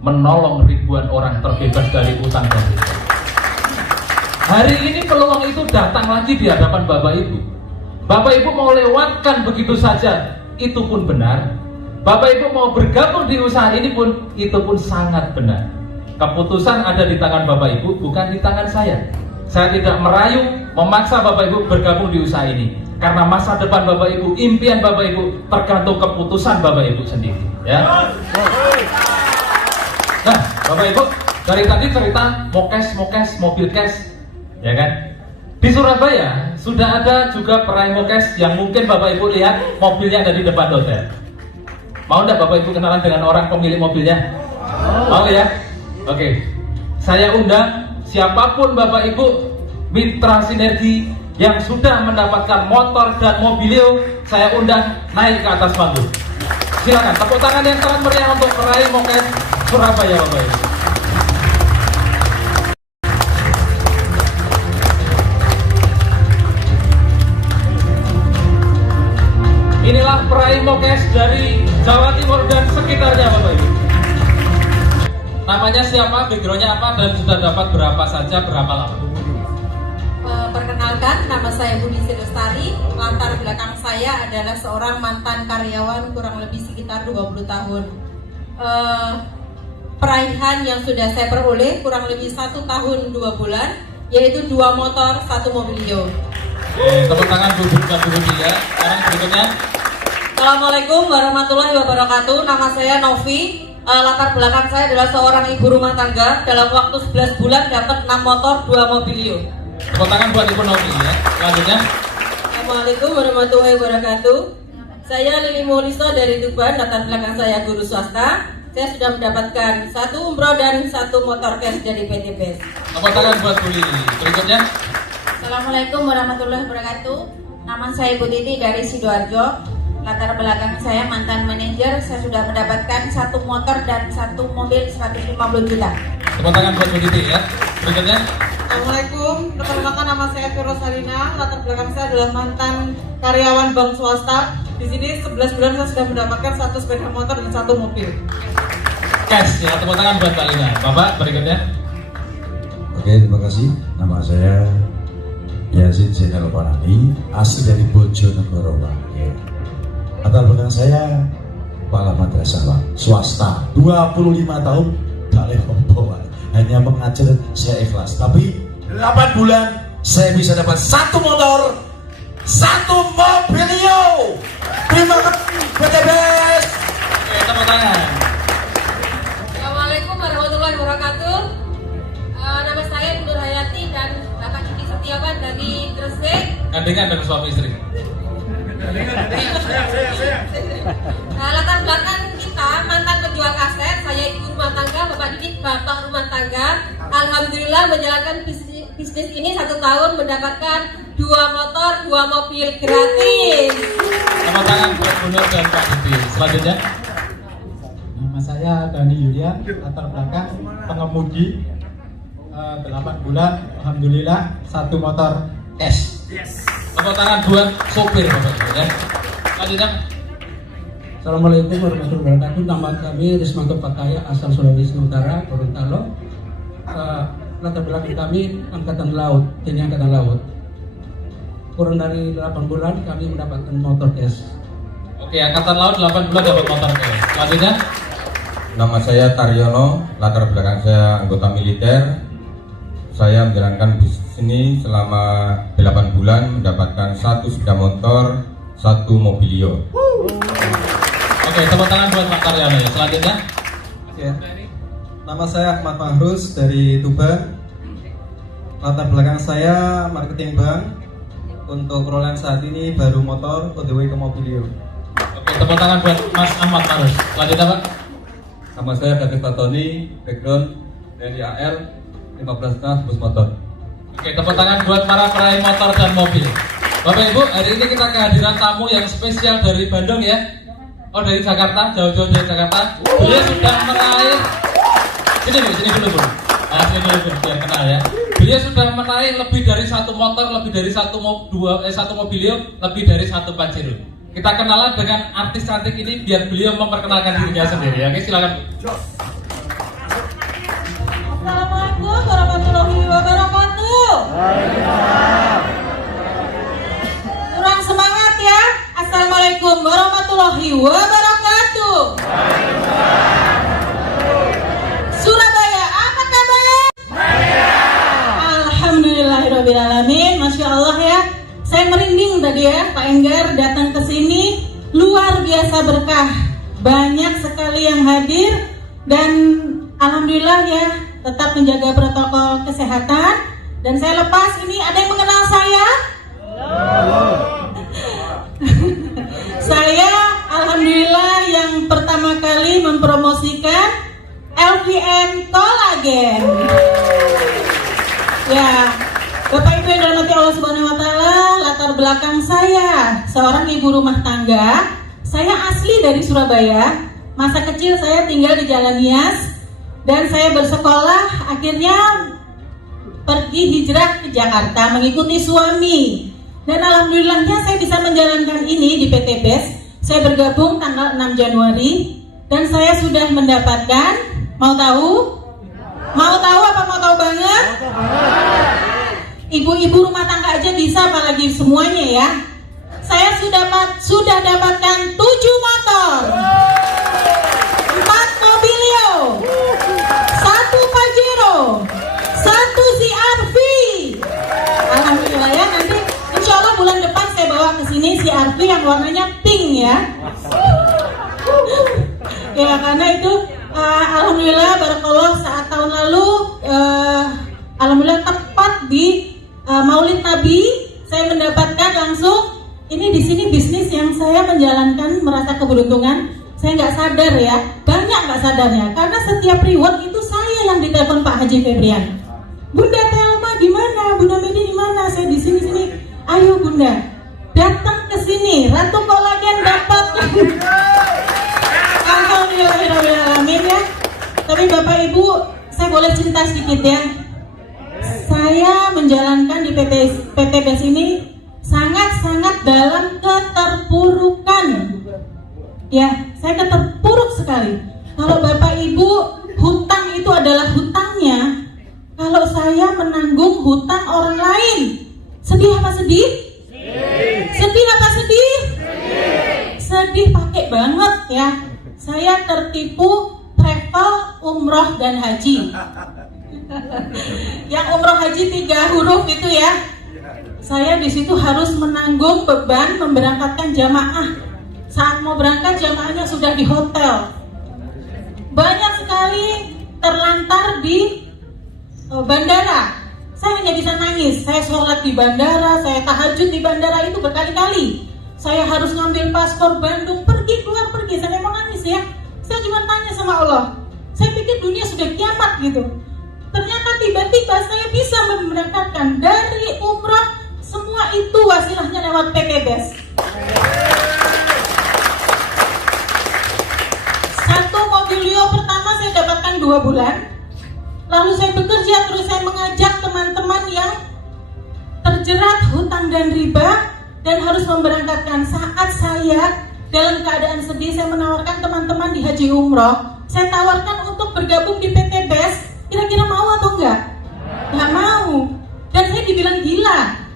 menolong ribuan orang terbebas dari utang dan riba. Hari ini peluang itu datang lagi di hadapan Bapak Ibu. Bapak Ibu mau lewatkan begitu saja, itu pun benar. Bapak Ibu mau bergabung di usaha ini pun, itu pun sangat benar. Keputusan ada di tangan Bapak Ibu, bukan di tangan saya. Saya tidak merayu, memaksa Bapak Ibu bergabung di usaha ini. Karena masa depan Bapak Ibu, impian Bapak Ibu, tergantung keputusan Bapak Ibu sendiri. Ya. Nah, Bapak Ibu, dari tadi cerita mokes, mobil cash, ya kan? Di Surabaya sudah ada juga peraih mokes yang mungkin Bapak Ibu lihat mobilnya ada di depan hotel. Mau enggak Bapak Ibu kenalan dengan orang pemilik mobilnya? Mau ya? Oke. Saya undang siapapun Bapak Ibu mitra sinergi yang sudah mendapatkan motor dan mobilio, saya undang naik ke atas panggung. Silakan tepuk tangan yang sangat meriah untuk peraih mokes Surabaya Bapak Ibu. Inilah peraih mokes dari Jawa Timur dan sekitarnya Bapak Ibu. Namanya siapa, backgroundnya apa, dan sudah dapat berapa saja, berapa lama? Perkenalkan, nama saya Budi Lestari. Latar belakang saya adalah seorang mantan karyawan kurang lebih sekitar 20 tahun. Peraihan yang sudah saya peroleh kurang lebih 1 tahun 2 bulan, yaitu 2 motor, 1 mobilio. Tepuk tangan Bu Budi ya. Sekarang berikutnya. Assalamualaikum warahmatullahi wabarakatuh. Nama saya Novi. Latar belakang saya adalah seorang ibu rumah tangga. Dalam waktu 11 bulan dapat 6 motor, 2 mobilio. Tepuk tangan buat Ibu Novi ya. Selanjutnya. Assalamualaikum warahmatullahi wabarakatuh. Saya Lili Mauliso dari Tuban, latar belakang saya guru swasta. Saya sudah mendapatkan 1 umroh dan 1 motor cash dari PT BES. Tepuk tangan buat Bu Lili. Berikutnya. Assalamualaikum warahmatullahi wabarakatuh. Nama saya Ibu Titi dari Sidoarjo. Latar belakang saya mantan manajer. Saya sudah mendapatkan 1 motor dan 1 mobil 150 juta. Tepuk tangan buat Bu Titi ya. Berikutnya. Assalamualaikum, perkenalkan nama saya Vero Salina. Latar belakang saya adalah mantan karyawan bank swasta. Di sini 11 bulan saya sudah mendapatkan 1 sepeda motor dan 1 mobil. Cash ya, tepuk tangan buat Mbak Lina. Bapak berikutnya. Oke, terima kasih. Nama saya Yazid Zainal Panani, asli dari Bojonegoro, Pak. Ya. Latar belakang saya kepala madrasah, Pak. Swasta, 25 tahun balik Pak. Hanya mengajar saya ikhlas. Tapi 8 bulan saya bisa dapat 1 motor, 1 mobilio. Terima kasih PT BES. Oke, tepuk tangan. Assalamualaikum warahmatullahi wabarakatuh. Nama saya Nur Hayati dan Bapak Didi Setiawan dari Gresik. Gandengan dengan suami istri. Latar belakang kita mantan penjual kaset, saya ibu rumah tangga, Bapak Didi bapak rumah tangga. Alhamdulillah menjalankan bisnis ini 1 tahun mendapatkan 2 motor, 2 mobil gratis. Tepuk tangan buat Bu Nur dan Pak Didi. Selanjutnya. Nama saya Dani Yulian, latar belakang pengemudi, 8 bulan, alhamdulillah 1 motor cash. Tepuk tangan buat sopir Bapak ya. Selanjutnya. Assalamualaikum warahmatullahi wabarakatuh. Nama kami Rismanto Pataya, asal Sulawesi Utara, Gorontalo. Latar belakang kami Angkatan Laut, TNI Angkatan Laut. Kurang dari 8 bulan kami mendapatkan motor cash. Oke, Angkatan Laut 8 bulan dapat motor cash. Selanjutnya. Nama saya Taryono, latar belakang saya anggota militer. Saya menjalankan bisnis ini selama 8 bulan, mendapatkan 1 sepeda motor, 1 mobilio. Oke, tepuk tangan buat Pak Taryono ya. Selanjutnya. Ya. Nama saya Ahmad Mahrus dari Tuban. Latar belakang saya marketing bank. Untuk perolehan saat ini baru motor, on the way ke mobilio. Oke, tepuk tangan buat Mas Ahmad Tarus. Selanjutnya Pak. Nama saya David Fatoni, background dari AL 15 tahun bus motor. Oke, tepuk tangan buat para peraih motor dan mobil. Bapak Ibu, hari ini kita kehadiran tamu yang spesial dari Bandung ya. Oh, dari Jakarta, jauh-jauh dari Jakarta. Beliau sudah meraih. Sini dulu Bu. Sini dulu biar kenal ya. Beliau sudah meraih lebih dari 1 motor, lebih dari 1 mobilio, lebih dari 1 Pajero. Kita kenalan dengan artis cantik ini biar beliau memperkenalkan dirinya sendiri. Oke, silakan. Assalamualaikum warahmatullahi wabarakatuh. Kurang semangat ya. Assalamualaikum warahmatullahi wabarakatuh. Surabaya, apa kabar? Alhamdulillahirobbilalamin. Masya Allah ya. Saya merinding tadi ya, Pak Enggar datang ke sini, luar biasa berkah. Banyak sekali yang hadir dan alhamdulillah ya, tetap menjaga protokol kesehatan. Dan saya lepas ini, ada yang mengenal saya? Saya alhamdulillah yang pertama kali mempromosikan LVN Kolagen. Ya, Bapak Ibu yang dirahmati Allah Subhanahu wa taala, latar belakang saya seorang ibu rumah tangga. Saya asli dari Surabaya. Masa kecil saya tinggal di Jalan Nias dan saya bersekolah, akhirnya pergi hijrah ke Jakarta mengikuti suami. Dan alhamdulillahnya saya bisa menjalankan ini di PT BES. Saya bergabung tanggal 6 Januari dan saya sudah mendapatkan, mau tahu? Mau tahu apa mau tahu banget? Ibu-ibu rumah tangga aja bisa, apalagi semuanya ya. Saya sudah dapatkan 7 motor, 4 mobilio, 1 Pajero, 1 CR-V. Alhamdulillah ya, nanti insya Allah bulan depan saya bawa ke sini CR-V yang warnanya pink ya. Ya karena itu alhamdulillah barakallah saat tahun lalu alhamdulillah tepat di Maulid Nabi saya mendapatkan langsung Ini di sini bisnis yang saya menjalankan merasa keberuntungan. Saya nggak sadar ya, banyak nggak sadarnya. Karena setiap reward itu saya yang ditelepon Pak Haji Febrian. Bunda Telma di mana? Bunda Medi di mana? Saya di sini. Ayo Bunda, datang ke sini. Ratu Kolagen dapat. Alhamdulillahirobbilalamin ya. Tapi Bapak Ibu, saya boleh cerita sedikit ya. Saya menjalankan di PT BES ini sangat-sangat dalam keterpurukan. Ya, saya keterpuruk sekali. Kalau Bapak Ibu, hutang itu adalah hutangnya. Kalau saya menanggung hutang orang lain, sedih apa sedih? Sedih apa sedih? Sedih pakai banget ya. Saya tertipu travel, umroh, dan haji. Yang umroh haji 3 huruf itu ya. Saya di situ harus menanggung beban memberangkatkan jamaah. Saat mau berangkat jamaahnya sudah di hotel. Banyak sekali terlantar di bandara. Saya hanya bisa nangis. Saya sholat di bandara, saya tahajud di bandara itu berkali-kali. Saya harus ngambil paspor Bandung, pergi keluar pergi. Saya mau nangis ya. Saya cuma tanya sama Allah. Saya pikir dunia sudah kiamat gitu. Ternyata tiba-tiba saya bisa memberangkatkan dari umrah. Semua itu wasilahnya lewat PT BES. Satu mobilio pertama saya dapatkan 2 bulan. Lalu saya bekerja terus, saya mengajak teman-teman yang terjerat hutang dan riba dan harus memberangkatkan. Saat saya dalam keadaan sedih, saya menawarkan teman-teman di haji umroh. Saya tawarkan untuk bergabung di PT BES. Kira-kira mau atau enggak? Enggak mau. Dan saya dibilang gila.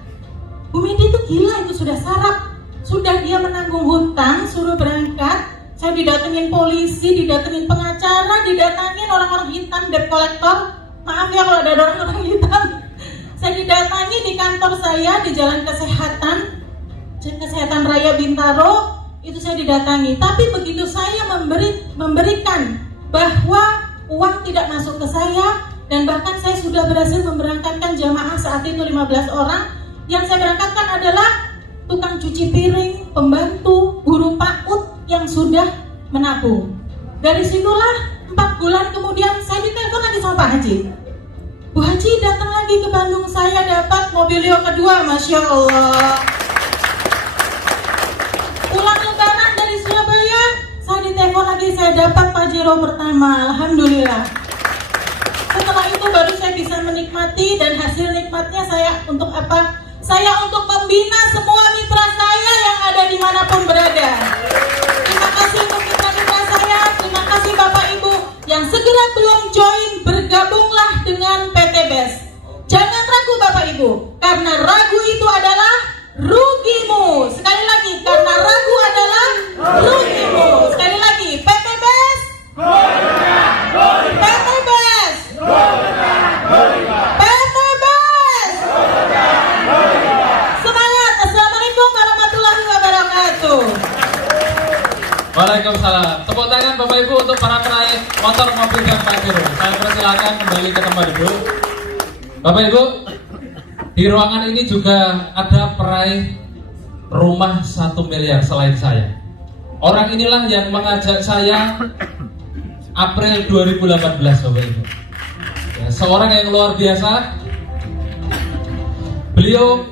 Bu Medi itu gila, itu sudah sarap. Sudah dia menanggung hutang, suruh berangkat. Saya didatengin polisi, didatengin pengacara, didatengin orang-orang hitam, debt collector. Maaf ya kalau ada orang-orang hitam. Saya didatangi di kantor saya di Jalan Kesehatan Raya Bintaro. Itu saya didatangi. Tapi begitu saya memberikan bahwa uang tidak masuk ke saya, dan bahkan saya sudah berhasil memberangkatkan jamaah saat itu 15 orang. Yang saya berangkatkan adalah tukang cuci piring, pembantu, guru PAUD yang sudah menabung. Dari situlah 4 bulan kemudian saya ditelepon lagi sama Pak Haji. Bu Haji datang lagi ke Bandung, saya dapat mobilio kedua, Masya Allah. Pulang lebaran dari Surabaya, saya ditelepon lagi, saya dapat Pajero pertama, Alhamdulillah. Setelah itu baru saya bisa menikmati, dan hasil nikmatnya saya untuk apa? Saya untuk membina semua mitra saya yang ada dimanapun berada. Terima kasih untuk mitra-mitra saya, terima kasih Bapak Ibu yang segera belum join, bergabunglah dengan PT BES. Jangan ragu Bapak Ibu, karena ragu itu adalah rugimu. Sekali lagi, karena ragu adalah rugimu. Sekali lagi, PT BES, PT BES, PT BES. Semangat. Assalamualaikum warahmatullahi wabarakatuh. Waalaikumsalam. Tepuk tangan Bapak Ibu untuk para peraih motor, mobil, dan Pajero. Saya persilakan kembali ke tempat duduk. Bapak Ibu, di ruangan ini juga ada peraih rumah 1 miliar selain saya. Orang inilah yang mengajak saya April 2018, Bapak Ibu. Ya, seorang yang luar biasa. Beliau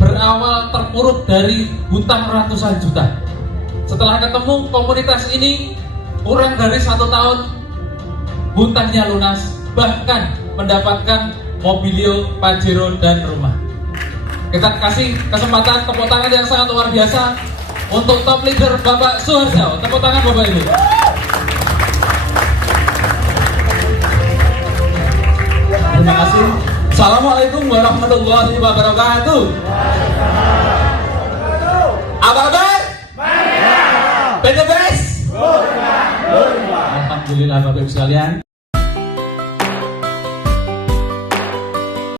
berawal terpuruk dari hutang ratusan juta. Setelah ketemu komunitas ini, kurang dari 1 tahun hutangnya lunas, bahkan mendapatkan mobilio, Pajero, dan rumah. Kita kasih kesempatan tepuk tangan yang sangat luar biasa untuk top leader Bapak Suharjo. Tepuk tangan Bapak Ibu. Terima kasih. Assalamualaikum warahmatullahi wabarakatuh. Apa kabar? PT BES. Alhamdulillah Bapak Ibu sekalian.